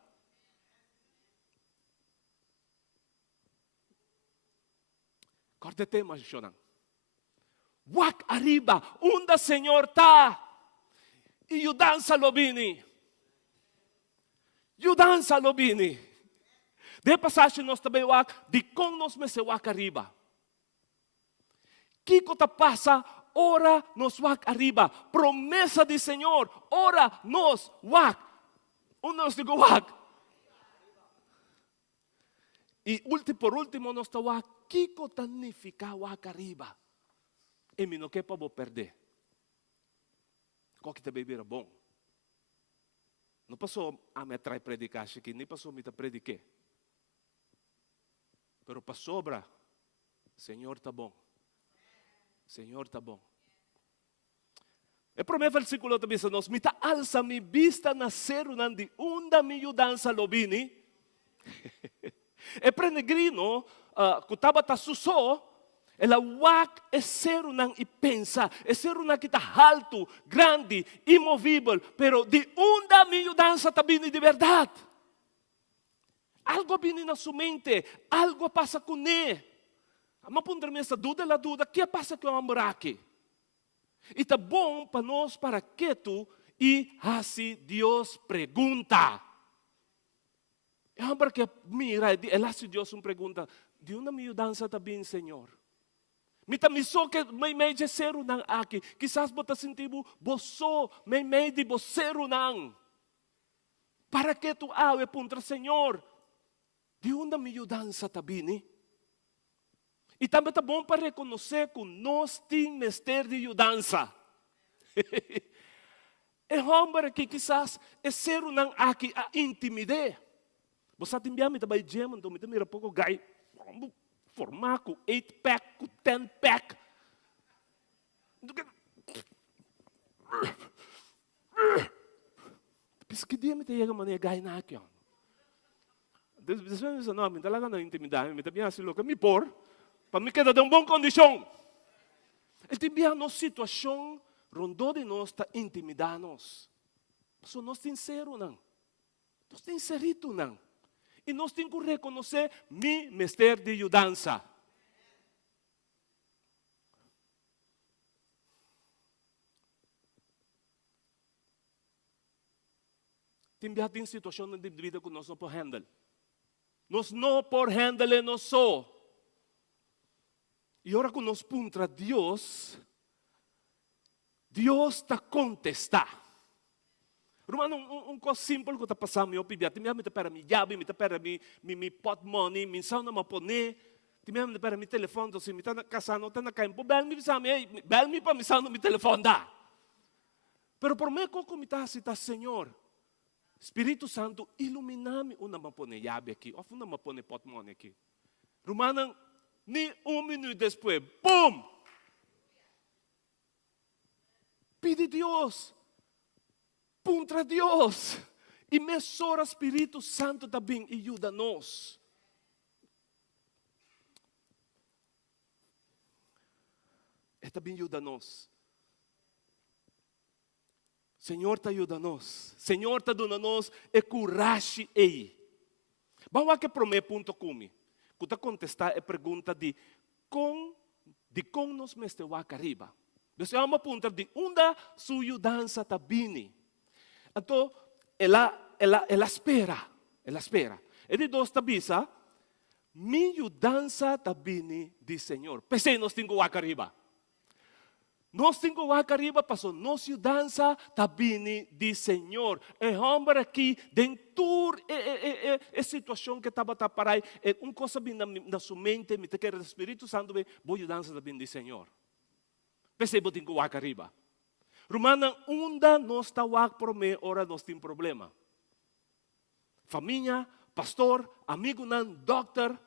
Corte tema, Shonan. Wak arriba, onde Senhor está. E o dança lo vini. Yudanza lo bini. De passagem nós também wak, di kong nos mesewak arriba. Kiko ta passa, ora nos wak arriba. Promesa di Senhor, ora nos wak. Nos digo wak. E por último nos ta wak, kiko tanifica wak arriba. E mi no que pa bo perder. Qual que também vira bom. Não passou a me trai predicar aqui, nem passou me ta prediquei. Pero para sobra, Senhor está bom. Senhor está bom. E primeiro versículo também diz nos, mita alça mi vista nascer unandi unda mi yudança lobini. E prenegrino, kutaba ta suso, ela wak é ser unang ipensa, é ser unang kita alto, grande, imovível, pero de unda mi yudança tabini de verdade. Algo viene na sua mente, algo passa com ele. Mapundra-me essa dúvida, o que passa com o amor aqui? E tá bom para nós, para que tu, e assim Deus pergunta. É amor que mira, ele assim Deus pergunta, de uma mudança está bem, Senhor? Me tá miso que may de ser unang aqui, quizás bota sentido, boso, may de ser unang. Para que tu awe puntra, Senhor? De onde a mudança está vindo? E também está bom para reconhecer que nós temos mestre de mudança. É homem que quizás é ser um aqui a intimidade. Você tem bem me trabalhar gem, então me mira pouco gai, formar com 8-pack, com 10-pack. Mas que dia me tem que maneira gai na aqui? Después no, me talaga na intimidade, me tabihan silo kami por, para me quedar de uma boa condição. Ele tabihan nos situação, rondo de nós está intimidados. Mas nós temos sincero não, nós temos serito não, e nós temos que reconhecer mi mestre de mudança. Tabihan tem situação na vida que nós não podemos handle. Nós não por handle nós só. E agora que nós puntra Deus, Deus está contestar. Romano, coisa simples que está passando, eu pedi, me está para mim, me está para mim, me pot money, me são na mapone, me está para mim telefone, então se me está na casa, não está na campo, bel me para me são no meu telefone dá. Pero por mim como está cita Senhor. Espírito Santo, ilumina-me uma mapone yabe aqui, ou uma mapone potmone aqui. Romano, ni minuto depois, pum! Pide Deus, puntra Deus, e mesora Espírito Santo também e ajuda-nos. E também ajuda-nos. Senhor te ajuda-nos. Senhor te ajuda-nos e coragem aí. Vamos a que promete ponto come. Kuta contestar a pergunta de como nos mestewak arriba. Então, vamos apontar de onde sua ajudança está vindo. Então, ela espera. Ela espera. E de dois tabisa, minha ajudança está vindo do Senhor. Pensei, nós temos que arriba. Nós temos que arriba, passou nossa ajudança está vindo do Senhor. É homem aqui, dentro da situação que estava a parar, é uma coisa na sua mente, me quer o Espírito Santo, boa ajudança está vindo do Senhor. Pensei, eu tenho que arriba. Romana, onde nós estamos por mim, ora nós temos problema. Família, pastor, amigo, doctor,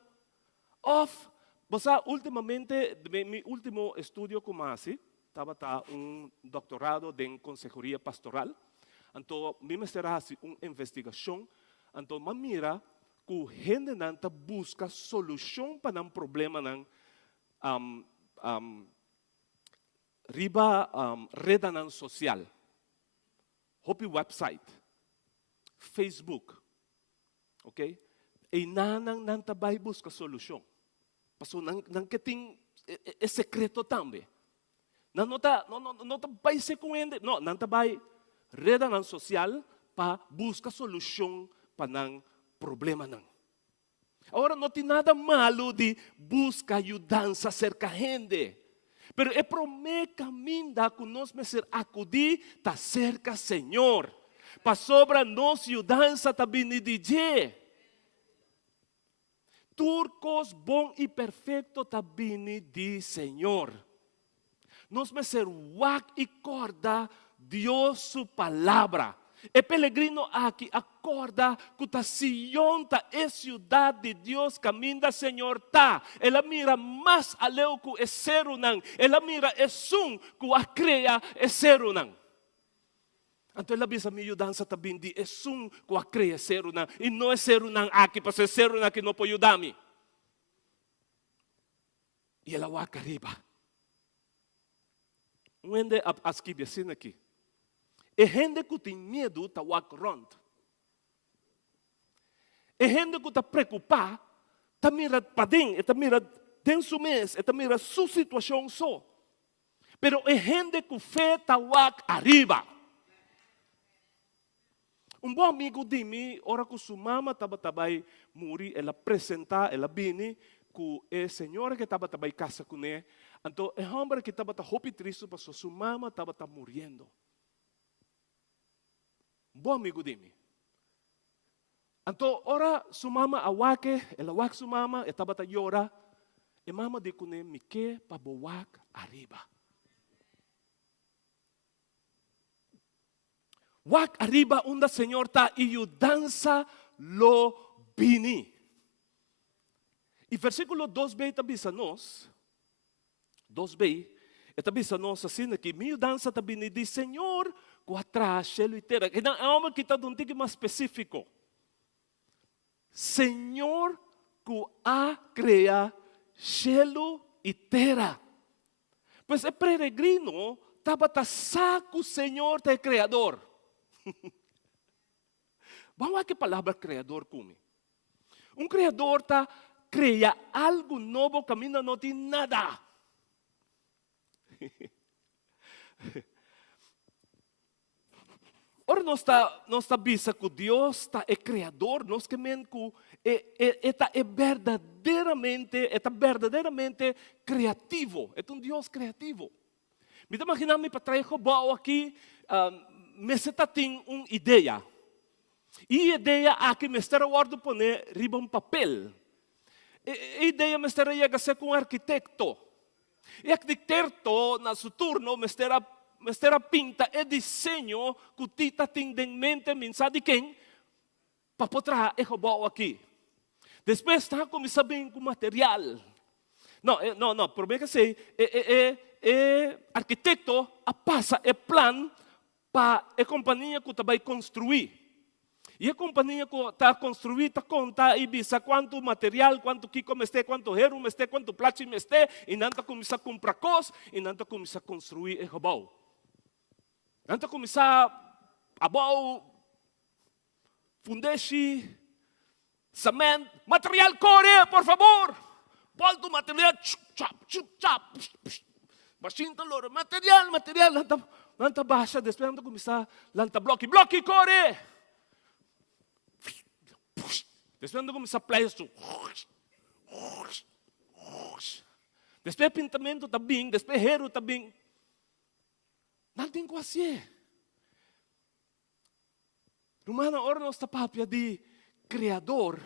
você ultimamente, meu último estudo como assim, estava doutorado em consejeria pastoral. Então, me será uma investigação. Então, me mira que a gente não busca solução para um problema não rede social. Hopi website, Facebook, ok? E não vai buscar solução. Porque não que tem é secreto também. Não está vai ser com ele, não está vai rede social para buscar solução panang problema nang. Agora, não tem nada malo de buscar ajudança cerca gente. Pero é pro me caminho que nós me ser acudir tá cerca Senhor. Pa sobra nós ajudança tá benedije. Turcos bom e perfeito tá benedi Senhor. Nós me ser wak e corda Deus su palavra. E peregrino aqui acorda que a Sion ta é cidade de Deus caminha Senhor ta. Ela mira mais aleu que é ser unang. Ela mira é sum que a crea é ser unang. Então ela bisa mi dança ta bindi é sum que a crea é ser unang. E não é ser unang aqui para ser unang que não pode ajudar-me. E ela waka riba. Onde as que assim aqui. E gente que tem medo está walk around. E gente que está preocupada, está mirando para dentro, está mirando dentro do mês, está mirando sua situação só. Pero e gente que fé está walk arriba. Bom amigo de mim, ora que sua mama estava também morrer, ela apresentar, ela vini, que é senhora que estava também casa com ele. Então, é homem que estava hopi triste, porque sua mama estava morrendo. Bom amigo de mim. Então, ora, sua mama awake, ela wak sua mama, estava a llorar. E mama de kune mike pa bowak arriba. Wak arriba onda Senhor ta e dança lo bini. E versículo 2b tabisa nós. 2b, tabisa nós assim que mi dança ta bini di Senhor com atrás, shelo itera. E não é uma que está de um tique mais específico. Senhor que a crea shelo itera. Pois é peregrino, estava tá saco Senhor te criador. Vamos a que palavra criador come. Criador tá cria algo novo, camina não tem nada. Ora nós está bisa que Deus é criador, nós que men que é verdadeiramente criativo, é Deus criativo. Me dá imaginar me para trazer bom aqui, me está tem ideia. E ideia aqui me está guardo poner riba papel. Ideia me está ia ser com arquiteto. E arquiteto na seu turno me está pinta e desenho que tita tem em mente mensagem de quem para poder é bom aqui. Depois está começando bem com material. Não, por bem que sei, arquiteto passa plan para a companhia que vai construir. E a companhia que está construída está conta e visa quanto material, quanto kiko me este, quanto hero me este, quanto plástico me este, e não está começando a comprar coisas, e não está começando a construir o bom. Não está começando a bom, fundeshi, cimento, material core, por favor. Volta o material, chup, baixinho loro, material, não está baixa, depois não está começando, não está bloque core. Depois não começa a plástico. Depois pintamento também, depois hero também. Não tem quase. Rumana ora nós está papia de criador.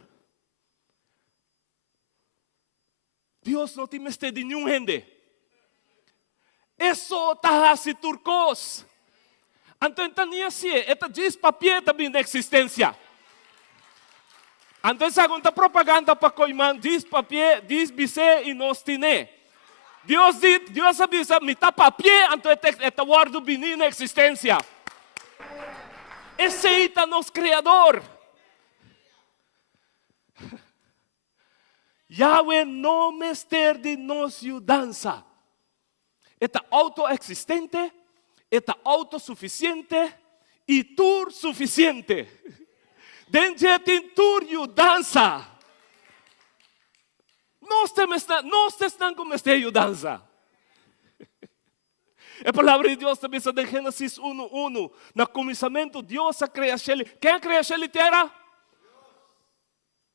Deus não tem mestre de nenhum gente. Isso está assim turcos. Então tania se esta diz papia também na existência. Então, sa conta propaganda para coiman, diz papel, diz bise e nós tine. Deus avisa, me tá papel, então é guardo bini na existência. Esse é o nosso Criador. Yahweh não mester de nossa mudança. É autoexistente, é autossuficiente e tur suficiente. Dentro tem tudo dança. Nós estamos como esta dança. A palavra de Deus também está em Gênesis 1:1. No começamento, Deus a criou. Quem criou a terra?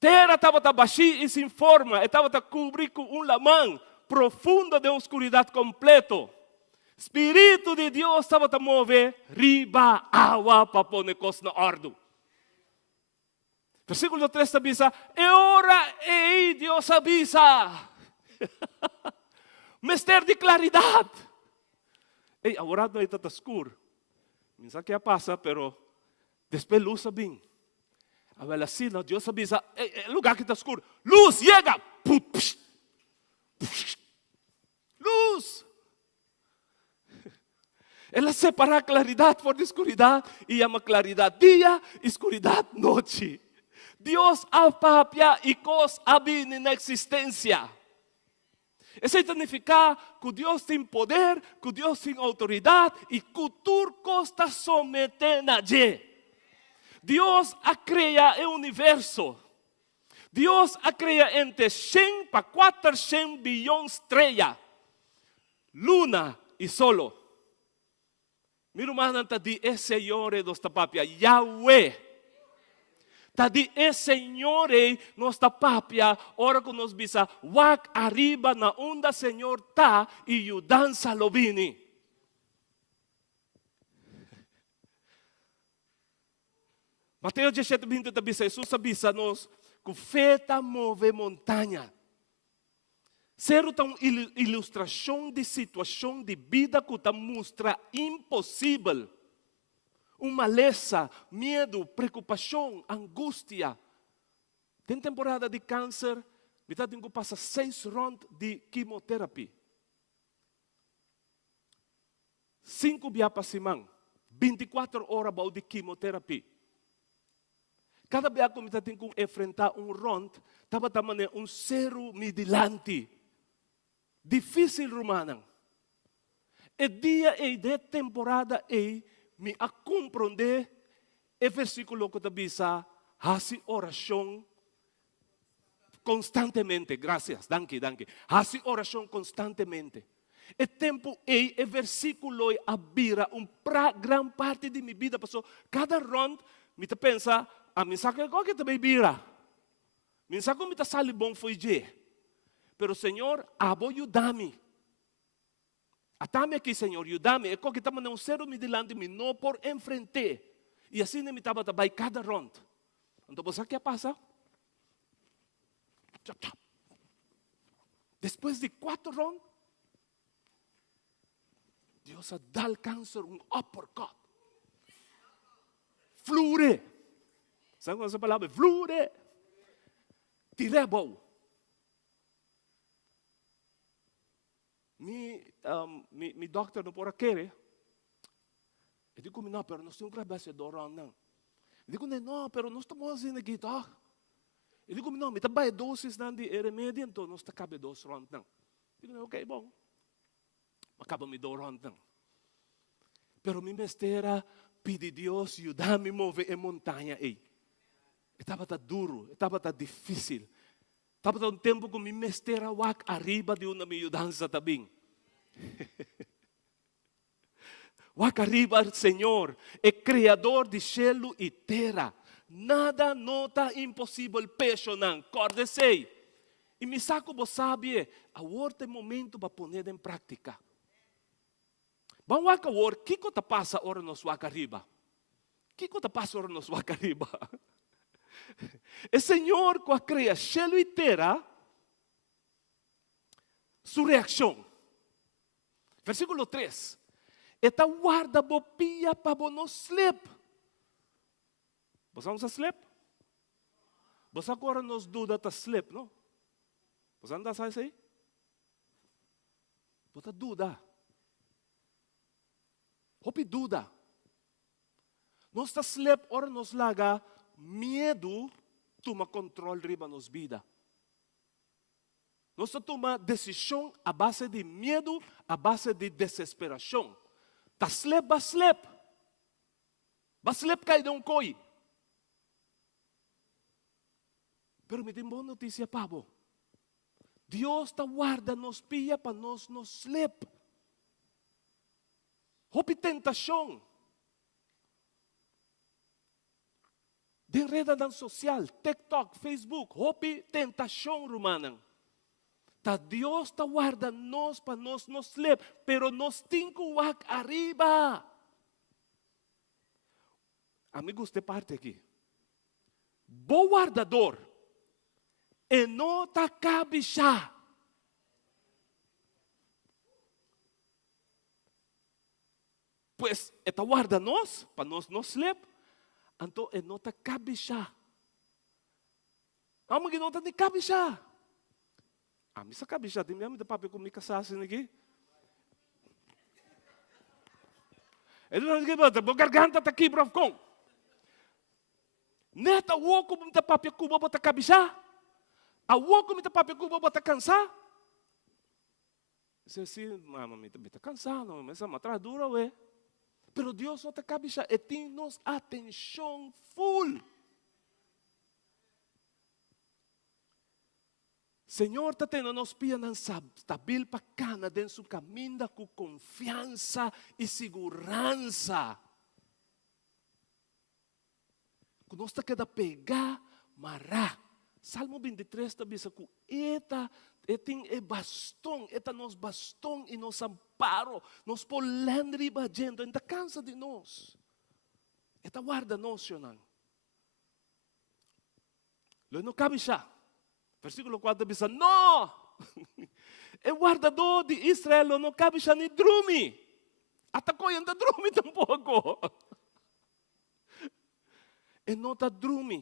Terra estava vazia e sem forma, estava coberta com lamão profundo de oscuridade completo. Espírito de Deus estava a mover riba água para pôr negócio na ordem. Versículo 3 avisa, e ora e Deus avisa. Mister de claridade. Ei, agora não está escuro. Minsan que passa, pero después luz bem. Agora assim, Deus avisa, lugar que está escuro, luz, chega. Luz. Ela separa a claridade por escuridade e chama claridade dia, escuridade noite. Deus apapia e cos abine na existência. Isso significa que Deus tem poder, que Deus tem autoridade e que tudo está sometido a Ele. Deus a criado o universo. Deus a criado entre 100 para 400 bilhões de estrelas. Luna e solo. Miro man ang tadi Señor dos tapapia Yahweh. Tadi Señor nos tapapia ora que nos bisa wak arriba na onda Señor ta e yudanza lobini. Mateo 17:20 tabisa Jesus sabisa nos que feta move montanha. Ser uma ilustração de situação de vida que te mostra impossível. Uma maleza, medo, preocupação, angústia. Tem temporada de câncer, metade tem que passar 6 rondas de quimioterapia. 5 dias para semana, 24 horas de quimioterapia. Cada vez que metade tem que enfrentar ronda, estava também zero midilante. Difícil romana. E dia e de temporada me a compreender e versículo que te bisa hasi oração constantemente. Gracias, danke. Hasi oração constantemente. E tempo e versículo abira gran parte de minha vida. Pasó cada round me te pensa a mensaje que te bira. Mensaje que me te sali bom foi je. Pero Senhor, ayúdame. Atame aqui, Senhor, ayúdame. É que estamos não ser me delante, me não por enfrente. E assim me estava também cada ronda. Então, você que passa? Depois de 4 rondas, Deus dá al câncer uppercut. Flure. Sabe essa palavra? Flure. Tirebo. Mi doctor não pode querer. Eu digo, não, pero nós temos que trabalhar doron não. Eu digo, não, pero nós estamos assim aqui, tá? Eu digo, não, me trabalha dosis de remédio, então nós acaba 2 rounds não. Eu digo, ok, bom. Acaba me 2 rounds não. Pero mi mestera pede Deus ajudar-me a mover a montanha aí. Estava duro, estava difícil. Estava um tempo que me mestera wak arriba de uma mudança também. Wak arriba, Senhor, é criador de céu e terra. Nada nota impossível pecho não. Acorde-se. E me saco você sabe, agora é momento para pôr em prática. Vamos wak agora, o que te passa ora nos wak arriba? O que te passa ora nos wak arriba? O Senhor que cria céu e terra, sua reação. Versículo 3. Eta guarda bopia para não sleep. Você não sleep? Você agora nos duda ta sleep, não? Você não sabe isso aí? Você duda. Hopi duda. Nós está sleep, ora nos laga medo toma controle riba nos vida. Nós toma decisão a base de medo, a base de desesperação. Ta slep, ba slep. Ba slep cai de coi. Pero me tem boa notícia, Pablo. Deus ta guarda nos pia para nós não slep. Hopi tentação. Den reda ng social, TikTok, Facebook, hopi, tentasyong rumanang. Ta Dios ta guarda nos pa nos slip, pero nos tinkuwag arriba. Amigos, de parte aqui. Bo guardador, e no ta cabe siya. Pues, eta guarda nos, pa nos slip, anto e no ta cabe siya. Amo ginota ni cabe siya. Ami sa cabe siya, di mi da papi kung may kasasin aqui. Ito na sige ba, garganta ta kibrov kong. Neta, awo ko mita papi kuba ba ta cabe siya? Awo ko mita papi kuba ba ta kansa? Se mama mita kansa, no, mas matradura, we. Pero Dios não te cabe siya, e tem-nos atenção full. Senhor, ta tendo nos pia ng stabil pagkana den su caminda com confiança e segurança. Kung nos ta kada pega, mara. Salmo 23 ta bisa ku eting e bastong, eta nos bastong e nos amparo, nos polendri ba dentro, enta cansa de nos. Eta guarda nos, yun. Lo no cabe siya. Versículo 4 bisa, no! E guardador de Israel, no cabe siya ni drumi. At ako yan ta drumi tampoco. E no ta drumi.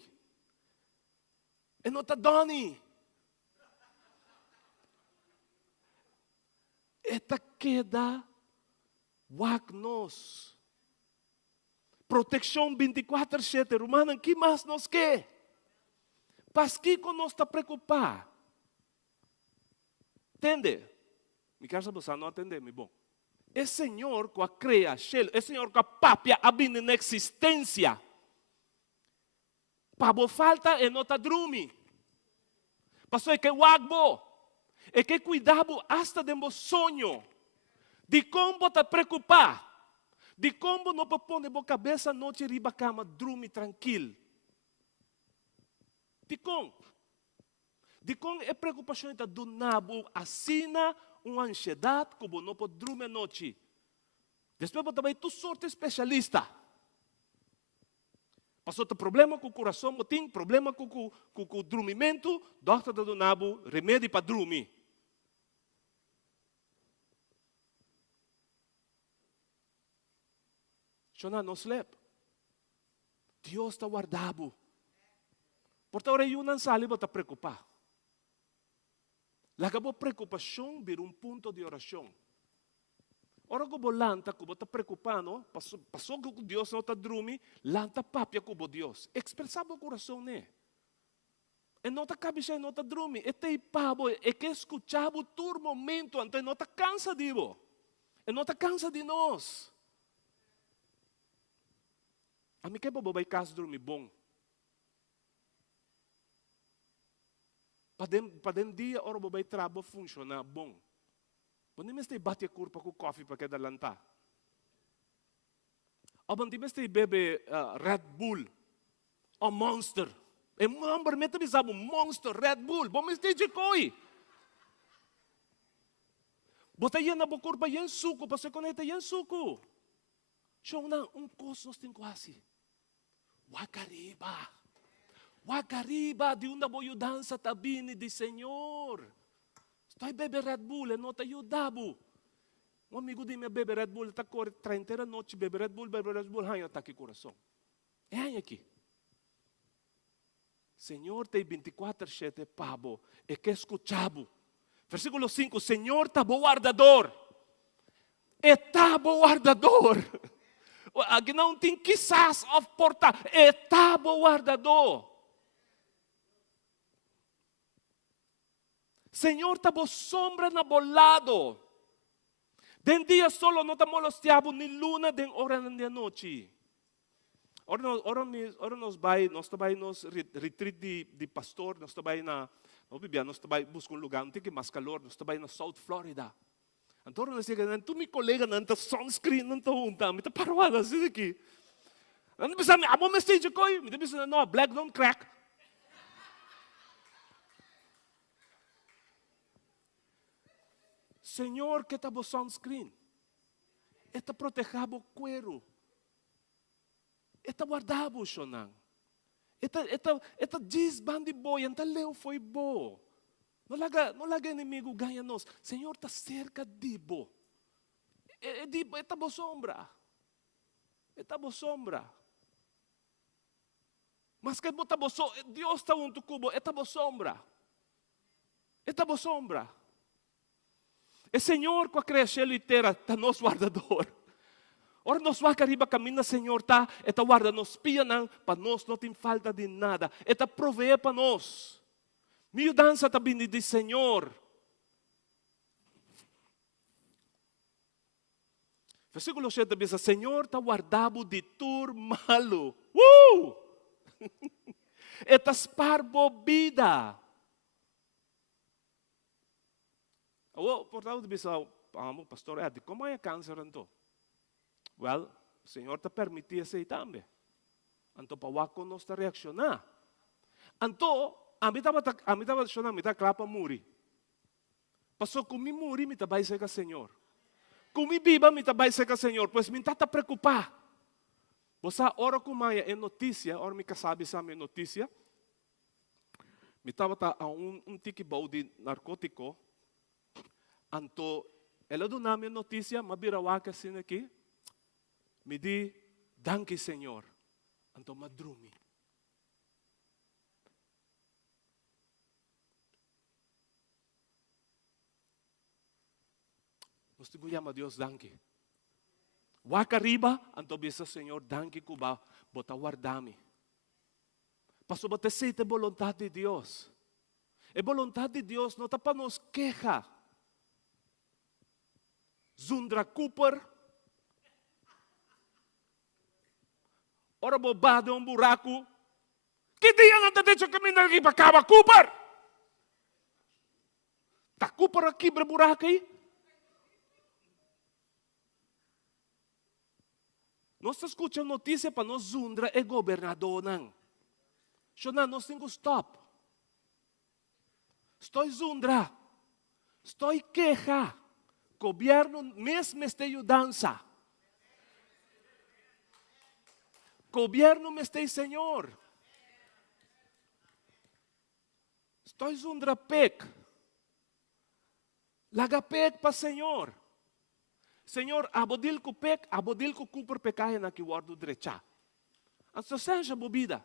E no ta doni. Eta queda wagnos. Proteção 24/7. Romanan, que mais nos quer? Paski ko nos está preocupar. Entende? Mi casa você não entende, mi bom. É Senhor que a cria, é Senhor que a papia abine na existência. Pabo falta e não está drumi. Pastor, é que wagbo. É que cuidado hasta de meu sonho. De como te preocupar. De como não pode pôr cabeça noite riba cama, dorme tranquilo. De como é preocupação da do nabo, assina uma ansiedade como não pode dormir à noite. Depois você vai tu sorte especialista. Passou o problema com o coração, tem problema com o dormimento, doutor do nabo, remédio para dormir. Shona no sleep. Deus está guardado. Portanto, ora yun ang sali ba ta preocupar? Lagabo preocupação vir ponto de oração. Ora ko bo lanta ko ta preocupar, no? Passou que Deus não está dormi, lanta papia ko bo Deus. Expressava o coração, né? E não está cabe siya, não está dormi. E te pabo, e que escuchava tur momento, então não está cansa de bo. E não está cansa de nós. A mim que babay caso dormir bom. Padem dia ora babay trabalho funciona bom. Quando me stay bate a curva com coffee para que dalanta. Ou quando me stay bebe Red Bull ou Monster. E member me tabi sabe Monster Red Bull. Bom me stay de coi. Bota yan na bo curva yan suko, para se conecta yan suko. Siya na costo nos tem quase. Wakariba, di una boyo danza tabini di Senhor. Stai bebe Red Bull e nota ayudabo. Um amigo di me bebe Red Bull, tá corre 30 noite bebe Red Bull, hanha tá aqui coração. É hanha aqui. Senhor tem 24/7 pabo, e que escuchabo. Versículo 5, Senhor tabo guardador. E tabo guardador. Aqui não tem quizás of porta, é tabo guardador. Senhor, tabo sombra na bolado. Den dia solo não tamo lostiabo ni luna den hora na noite. Ora nos vai, nós também nos retreat de pastor, nós também nós também buscamos um lugar, não tem que mais calor, nós também na South Florida. Então, nós chegamos, tu me colega, não está sunscreen, não está unta, me está parada, assim aqui. Ano bisa mi amo message ko? Hindi bisa no, black don't crack. Senhor, que tá sunscreen. Eta protejabo cuero. Eta guardabo shonang. Eta diz bandi boy, enta leo foi bo. No laga inimigo ganha nos. Senhor, tá cerca dibo. Dibo, eta bo sombra. Eta bo sombra. Mas que bota bo sombra, Deus tá unto cubo, eta bo sombra. Eta bo sombra. E Senhor, com a criação inteira, está nosso guardador. Ora, nós vai arriba caminha, Senhor, tá? Eta guarda, nos pia não, para nós não tem falta de nada. Eta provee para nós. Minha dança também diz, Senhor. Versículo 7 diz, Senhor, está guardado de tur malo. Eta sparbo vida. Portanto, bisa, pastor, como é câncer então? Well, o Senhor te permitia ser também. Então, para que nós te reaccionar. Então, a mim estava reaccionando, a mim estava clapa muri. Passou com mim muri, me vai ser com o Senhor. Com mim viva, me vai ser com o Senhor. Pois me está preocupar. Você, ora com Maia, é notícia, ora me sabe se é notícia. Me estava a tique bom de narcótico. Então, ela do nome notícia, mabirawaka assim aqui. Me di, danke Senhor. Então, madrumi. Nós temos a Deus danke. Waka riba, então bisa Senhor, danke kuba, bota guardami. Pastor, bota seita vontade de Deus. E vontade de Deus não está para nos queja. Zundra Cooper. Ora bobado um buraco. Que dia não te deixa caminhar aqui para Caba Cooper? Tá Cooper aqui para buraco aí? Nós escutamos notícia para nós Zundra é governador não. Shona, nós temos stop. Estou Zundra. Estou queja. Governo mesmo está dança. Governo me está Senhor. Estou Zundra pec. Laga pec para Senhor. Senhor, abodil ko pek, abodil ko kupar pekahe na kiwardo direcha. Ang sasensya bobida.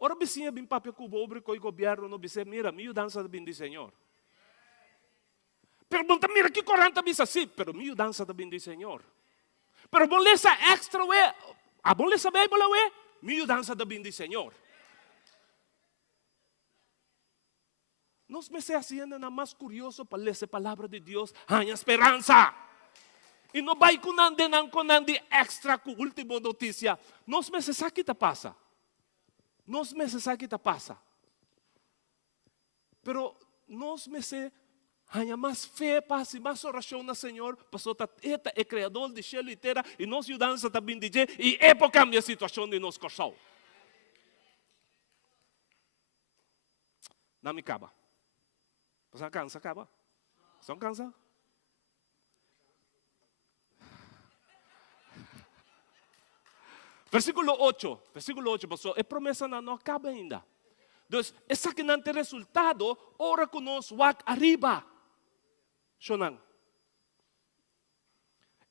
Ora bisinha bim papel kubo obre ko gobyerno no bise mira, miyo dança da bindi Senhor. Pero bunta mira que 40 bisa sim, pero miyo dança da bindi Senhor. Pero bolesa extra we, a bolesa Bible we, miyo dança da bindi Senhor. Nos me se haciendo na mais curioso para ler a palavra de Deus, há esperança. E não vai com de extra com última notícia. Nos meses aqui te passa. Nos meses aqui te passa. Pero nos meses há mais fé, paz e mais oração na Senhor. Passou eta é criador de céu e terra e nos ajudança também de Deus e época cambia a situação de nos coração. Não me acaba. Você cansa, acaba? Você cansa? Versículo 8, pastor, é promessa não acaba ainda. Então, essa que não tem resultado, ora conosco, wak arriba. Shonan.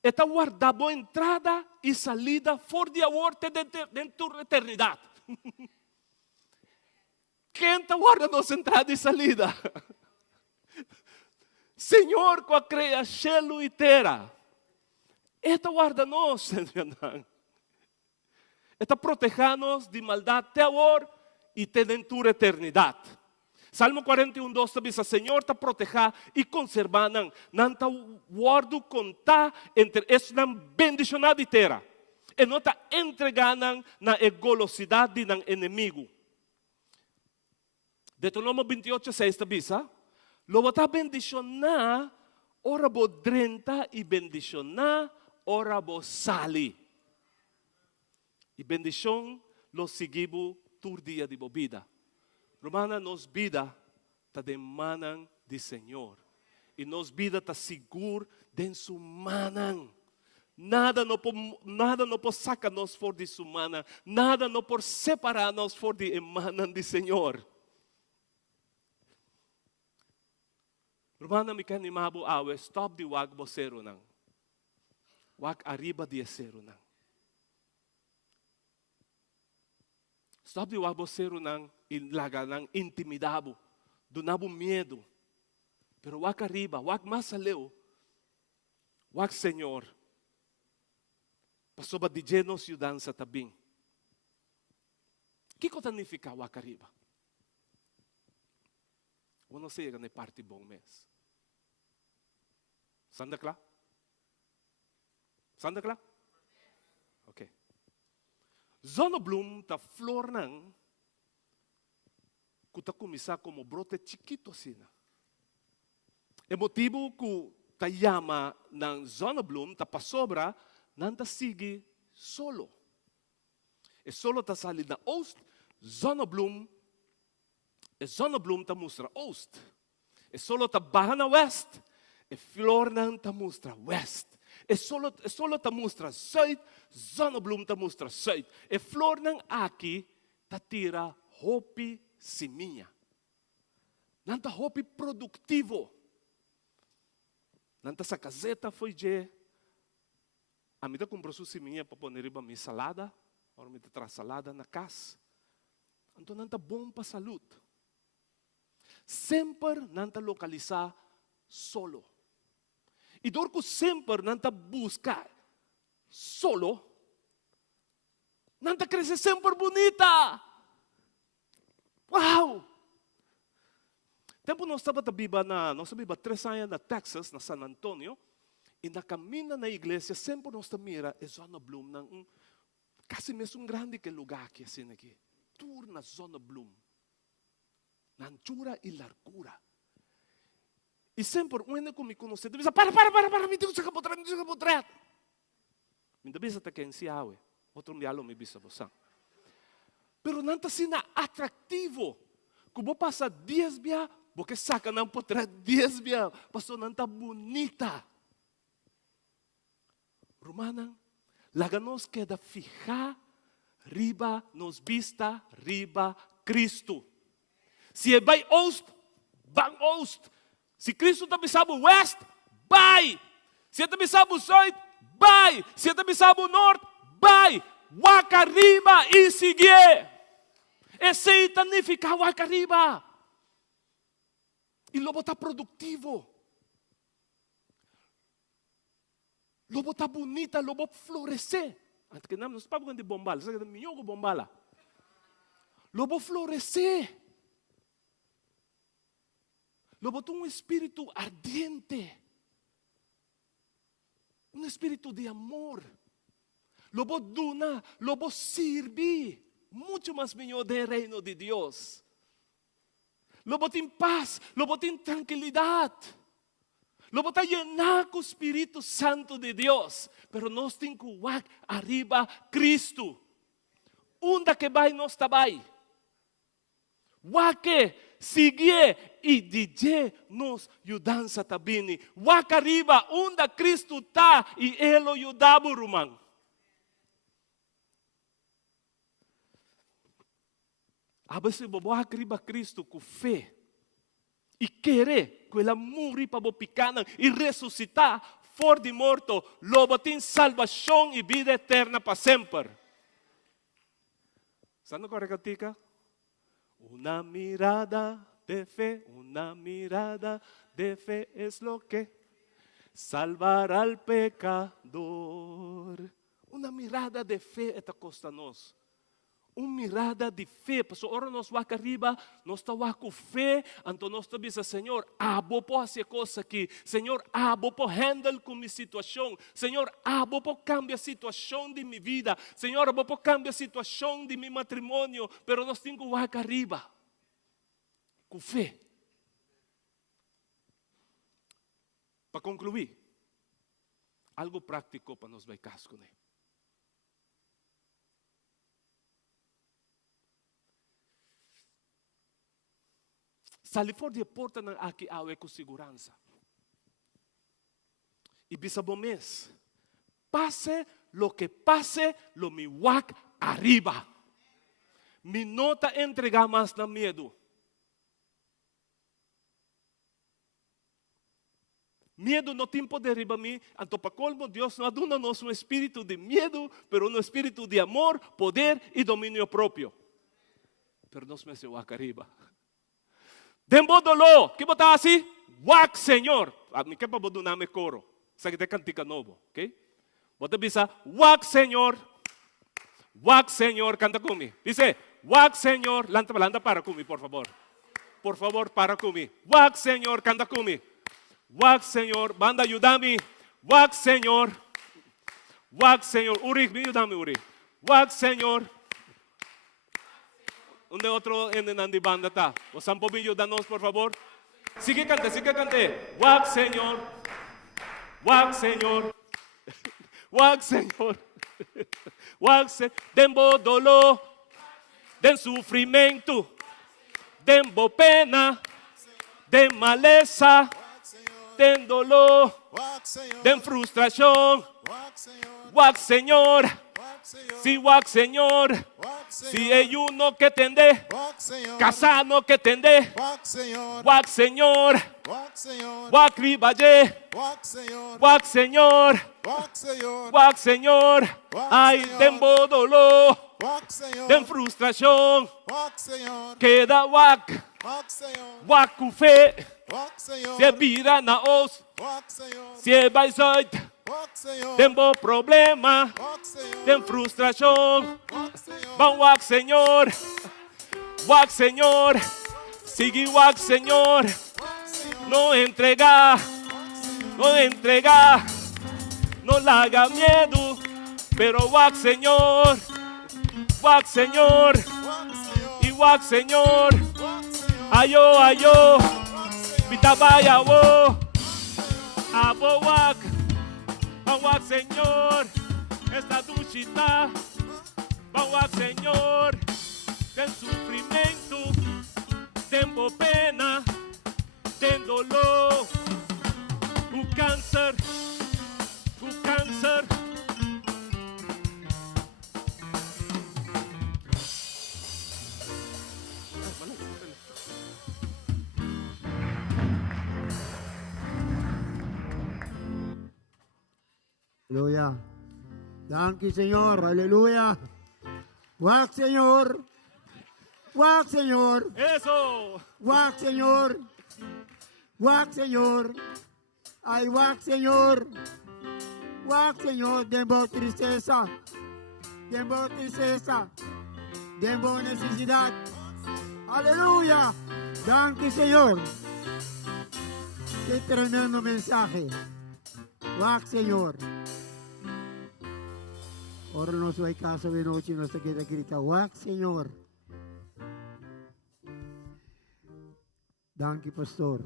Está guardado entrada e salida for de aorte dentro da eternidade. Quem está guardando entrada e salida? Senhor, com a criação e terra. Está guardando-nos, Senhor. Está protegendo-nos de maldade até agora e até dentro da eternidade. Salmo 41, 2 diz: Senhor está protegendo e conservando. Não está guardando contar entre essa bendição de terra. E não está entregando na egolosidade do inimigo. Deuteronômio 28, 6 diz: Lo está bendicionar, ora bo 30 e bendicionar, ora bo sali. Y bendición los seguimos tu día de vida. Romana, nos vida te demandan de Señor. Y nos vida te seguro de su manan. Nada no por sacarnos for de su mana. Nada no por separarnos for de emanan de Señor. Romana, me kan imabo awe, stop di wag mo zero nang. Wag arriba di zero nang. Stop di wag mo zero nang ilaga nang intimidabo. Dunabo miedo. Pero wag arriba, wag masaleo. Wag Señor. Pasoba di jenos yudan sa tabing. Kiko tanifika wag arriba. Uno siya na party bong mes. Sanda kla? Sanda kla? Okay. Zonobloom ta flor nang kuta kumisa como brote chiquito sina. E motivo ku tayama ng zonobloom ta pasobra nanta sige solo. E solo ta salid na oast, zonobloom ta mustra oast. E solo ta baha na west, e flor nang ta mustra west. E solo ta mustra zuid, zonobloom ta mustra zuid. E flor nang aki ta tira hopi siminha. Nanta hopi produktivo. Nanta sa caseta foi je. A mim comprou sua siminha para pôr riba minha salada, ou me traz salada na casa. Então nanta bom para saúde. Sempre nanta localizar solo. E dorco sempre nanta buscar solo. Nanta crescer sempre bonita. Wow! Tempo nós estava nós biba 3 anos na Texas, na San Antonio, e na caminha na igreja, sempre nós mira a zona bloom, quase mesmo grande que lugar que assim aqui. Tour na zona bloom. Na anchura e largura. E sempre, um ainda me conhece, diz, para, me diga que vou tratar. Me diz até que em si awe, outro me alo me bisa você. Pero nanta sina atrativo. Como passa 10 dia, porque saca não potrá 10 dia, passou nanta bonita. Romana, laganos queda fija, riba nos vista, riba Cristo. Se é by ost, bang ost. Se Cristo também sabe west, vai. Se também sabe south, vai. Se também sabe norte, vai. Waka riba e seguir. Esse tanifica waka riba. E lobo está produtivo. Lobo está bonita, lobo florescer. Antes que não se de bombala, sabe que minhoco bombala. Lobo florescer. Lobo tem um espírito ardiente. Um espírito de amor. Lobo duna, lobo sirve. Muito mais melhor do reino de Deus. Lobo tem paz, lobo tem tranquilidade. Lobo está llenado com o Espírito Santo de Deus. Pero nós temos que ir arriba Cristo. Onde que vai, nós está vai. Wake, sigue e DJ nos ajudança também. Wake arriba, onde Cristo está e Ele ajudava o romano. Abase bobo arriba Cristo com fé. E querer que ela morre para picana e ressuscitar fora de morto, lobo tem salvação e vida eterna para sempre. Sabe qual é a tica? Una mirada de fe es lo que salvará al pecador. Una mirada de fe esta costa nos. Uma mirada de fé, porque ora nós vamos arriba, nós estamos com fé, então nós estamos dizendo, Senhor, vou fazer coisa aqui, Senhor, vou handle com minha situação, Senhor, vou cambiar a situação de minha vida, Senhor, vou cambiar a situação de meu matrimônio, pero nós temos que ir arriba, com fé. Para concluir, algo prático para nós vai casco, né? Sa lifor di porta ng aki awe ko siguranza. Ibisa bomes. Pase lo que pase, lo miwak arriba. Mi nota entrega más na miedo. Miedo no tempo derriba mim, anto para colmo Deus não aduna-nos um espírito de medo, pero um espírito de amor, poder e domínio próprio. Pero nos me se wak arriba. Dembodolo, que botar assim? Wak Senhor. A mim que para botar me coro. Sa kita cantica novo, ok? Bota bisa, wak Senhor. Wak Senhor, canta comigo. Dice, wak Senhor, lanta para comigo, por favor. Por favor, para comigo. Wak Senhor, canta comigo. Wak Senhor, banda ayúdame. Wak Senhor. Wak Senhor. Uri, me ayúdame, Uri. Wak Senhor. Onde outro en nandi banda tá? O sampo me ayúdanos, por favor. Sigue cante, sigue cante. Wak Senhor. Wak Senhor. Wak Senhor. Wak Senhor. Dembo dolor. Den sofrimento. Dembo pena. Den maleza. Den dolor, den frustração, wak Senhor, si wak Senhor, si hay uno que tende, casano que tende, wak Senhor, wak ribaye, wak Senhor, ay tembo dolor, den frustração, queda wak com fé. Se é vira na os, se é baixoit, tem bom problema, tem frustração. Vão wak Senhor, sigue wak Senhor, não entregar, não larga medo, pero wak Senhor, e wak Senhor, ayo. Pitabaya wo, abo wak Senhor, esta duchita, wak Senhor, tem sofrimento, tem pena, tem dolor, o câncer. Aleluya. Danke, Señor. Aleluya. Wak Señor. Wak Señor. Eso. Wak Señor. Wak Señor. Ay, wak Señor. Wak Señor. Dembo tristeza. Dembo necesidad. Aleluya. Danke, Señor. Qué tremendo mensaje. Wak Señor. Ora no soy caso de noche, no se queda grita, wak Señor. Danke, pastor.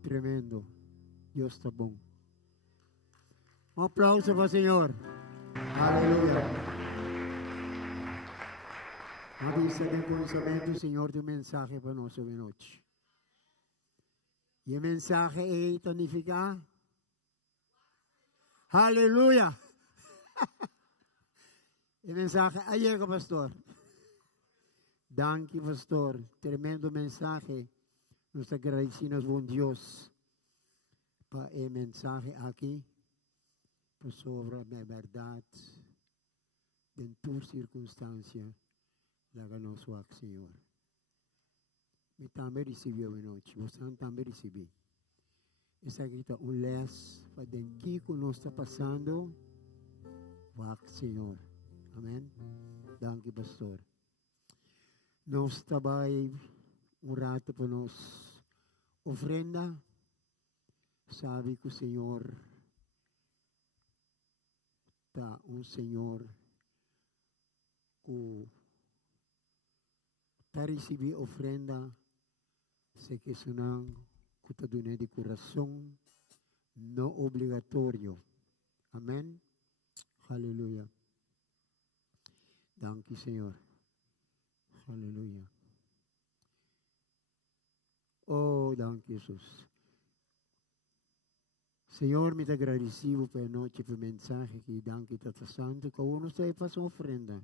Tremendo. Dios está bom. Un aplauso para el Señor. Aleluya. Avisa de pensamento, Señor, tu mensaje para nosotros de noche. Y el mensaje es tonificar. Aleluya. El mensaje, ahí llega, pastor. Danke, pastor. Tremendo mensaje. Nos agradecemos con Dios para el mensaje aquí. Por sobre la verdad. En tu circunstancia. La ganó su Señor. Me también recibió en noche. Vos también recibí. Esa grita un les para den que nos está pasando. Wak Señor. Amén. Danke, pastor. Nos tabay un rato para nos ofrenda. Sabe que o Senhor está um Senhor que está receber ofrenda se que sonang que está dando de coração não obrigatório. Amém. Aleluia. Danke, Senhor. Aleluia. Oh, danke Jesus. Señor, me te agradecido por la noche, por el mensaje que dan que Tata Santo, que uno está para su ofrenda.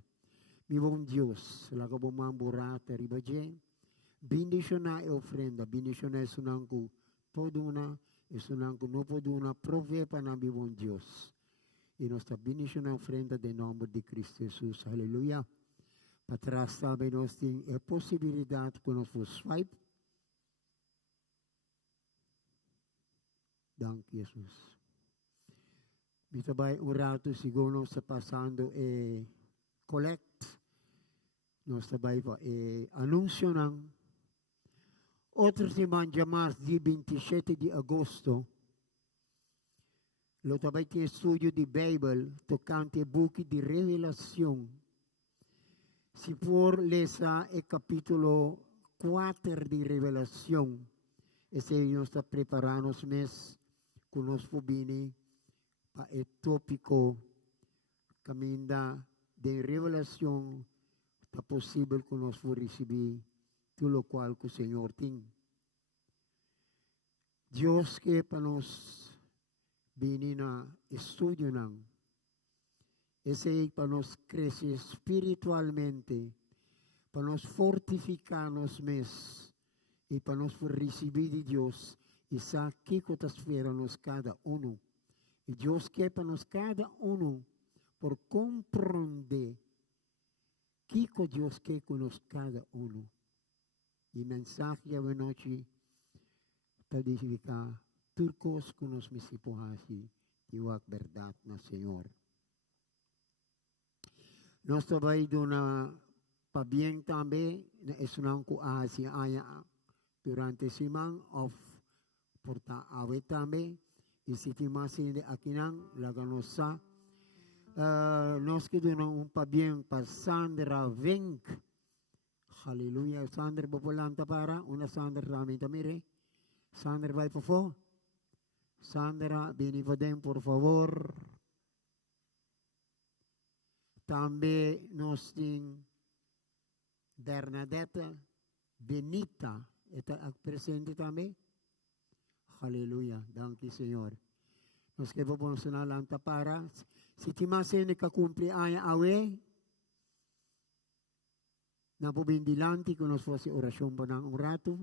Mi buen Dios, la que vamos a burrata, ribaje, bendiciona e ofrenda, bendiciona es un anco, poduna, es un anco, no poduna, provee para mi buen Dios. Y nuestra bendiciona ofrenda de nombre de Cristo Jesús, aleluya. Para atrás también nos tiene posibilidad que nos swipe. Dank Jesus. Mita ba un rato siguro sa pasando collect. Nos sabay pa anunsyo ng otro semana más di 27 de agosto. Lo tabay ti studio di Bible tocante buki di Revelación. Si por lesa e capítulo 4 di Revelación. Ese nos está preparando mes conosco bene pa tópico caminda de revelación ta posible conosco recibir todo lo cual que el Señor tiene. Dios que para nos bene na estudio nang ese para nos crecer espiritualmente para nos fortificarnos mes y para nos recibir de Dios y sa kiko tasferanos cada uno. Y Dios que para nos cada uno por comprender kiko Dios que con nos cada uno. Y mensaje a noche tadifica turcos con nos misipohasi iwak verdad na Señor. Nos tabay doon na pabiyeng tambe na esunang ko ahasi aya durante simang of porta awet tambe isitimasi de akinang laganosa nos que doon un pabiyeng pa Sandra Venk. Hallelujah. Sandra popolanta para una Sandra ramin tamire. Sandra vai po fo. Sandra bini fodem por favor. Tambe nos ting Bernadette Benita eta presente tambe. Hallelujah. Danke Señor. Nos que po sonalanta para si timase ne kakumpli aya awe na po bindilanti kung nos fosse orasyon pa ng rato.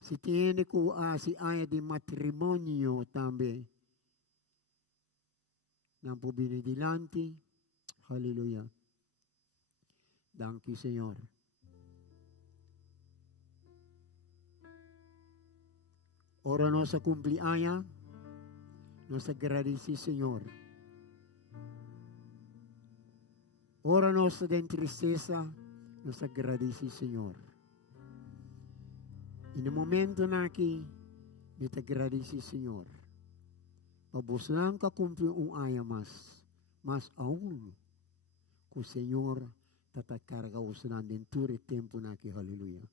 Si tiene ko si aya di matrimonio tambe na po bindilanti. Hallelujah. Danke Señor. Ora no sa kumpliaya, nos agradeci Señor. Ora nos den tristeza, nos agradeci Señor. En el momento na ki, me te agradeci Señor. Pabusan ka kumpli aya mas aún, ko Señor, tatakarga usanan din turi tempo na ki, hallelujah.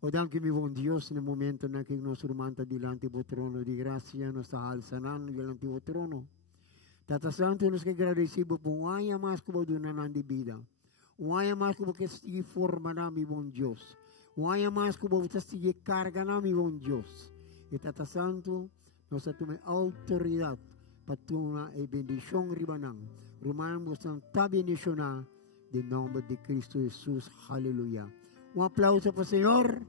O danke mi buon Dios nel momento na che nos rumanta dilante bo trono di grazia, nos alzanan dilante bo trono. Tata Santo nos che agradecibo po uaya mas ko dunanan di vida. Uaya mas ko che stigi forma na mi buon Dios. Uaya mas ko stigi carga na mi buon Dios. E Tata Santo nos atume autoridad patuna e bendición ribanang. Rumahan mo sang tabinitiona de nombre de Cristo Jesús. Hallelujah. Un aplauso para el Señor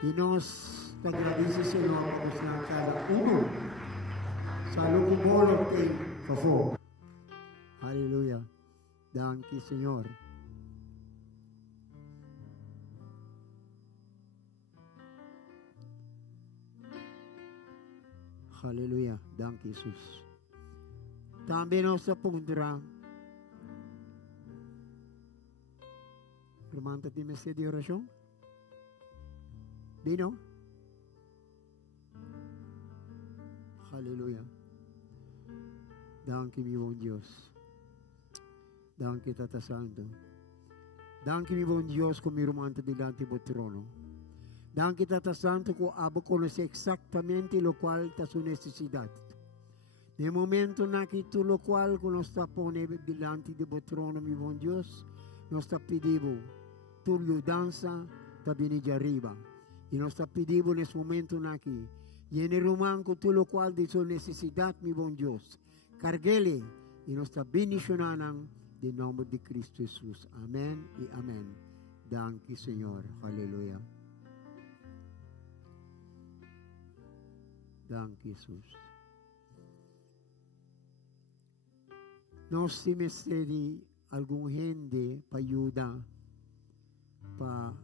y nos agradece Señor por cada uno. Salud y bolo que favor. Aleluya. Danke Señor. Aleluya. Danke Jesús. También nos apuntará. Romanta di messe di oración. Vino. Aleluya. Danke mi buon Dios. Danke Tata Santo. Danke mi buon Dios con mi romanta delante del trono. Danke Tata Santo que abo conoce exactamente lo cual está su necesidad. Nel momento na que tu lo cual que nos está pone delante del trono mi buon Dios, nos está pidiendo tu ayudanza ta viene de arriba. Y nos está pidiendo en este momento aquí. Y en el román con todo lo cual de su necesidad, mi buen Dios. Carguele y nos está bendicionando en nombre de Cristo Jesús. Amén y amén. Danke, Señor. Aleluya. Danke, Jesús. No si me cede algún gente para ayudar, para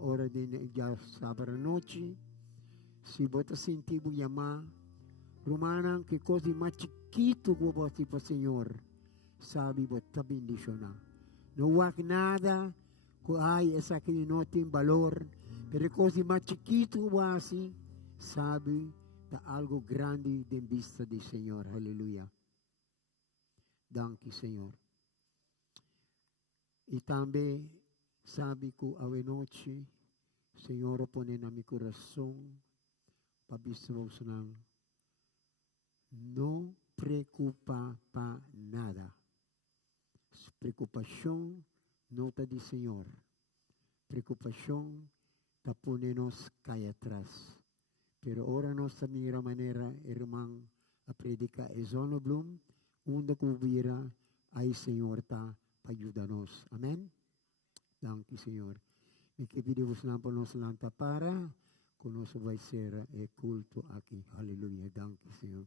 hora de ya sábado noche. Si bota sentir llamar, romana, que cosa más chiquito que vos para Señor, sabe, bota bendicionar. No hay nada que hay, esa que no tiene valor, pero cosa más chiquito que vos así, sabe, da algo grande de vista del Señor. Aleluya. Danke, Señor. Y también sabe que a noche, Señor, pone en mi corazón, para vos no preocupa para nada. Preocupación no está de Señor. Preocupación está ponernos cae atrás. Pero ahora nos mira manera, hermano, a predicar es Zona Bloom, onde que hubiera, ahí Señor está para ayudarnos. Amén. Danke, Señor. Me que pedimos por nos lanta para, con nos vai ser el culto aquí. Aleluya. Danke, Señor.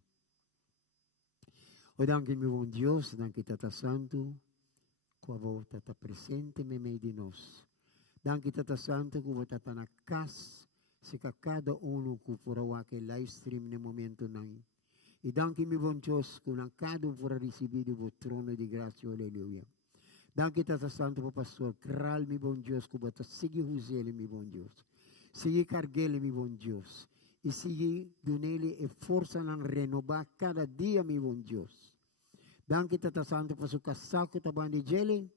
O danke, mi buen Dios, danke, Tata Santo, que vos estás presente en medio de nós. Danke, Tata Santo, que vos estás na casa, se cada uno que for aquele live stream no momento não. E danke, mi buen Dios, que cada um for receber o trono de graça. Aleluia. Danke, Tata Santo, para pastor Kral, mi buen Dios, que vos sigue José, mi buen Dios. Sigue Carguele, mi buen Dios. E sigue donele e força a renovar cada dia, mi buen Dios. Danke, Tata Santo, para su casaco tabande gele,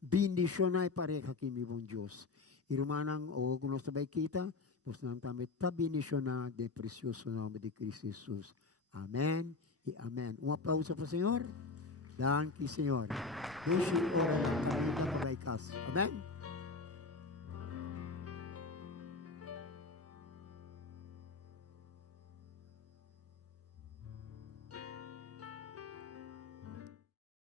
bendicionai pareja aqui, mi buen Dios. E romanang, o que nós também kita, nós também está bendicionado de precioso nome de Cristo Jesus. Amém e amém. Um aplauso para o Senhor. Danke, Senhor. Deixe orar para casa. Amém.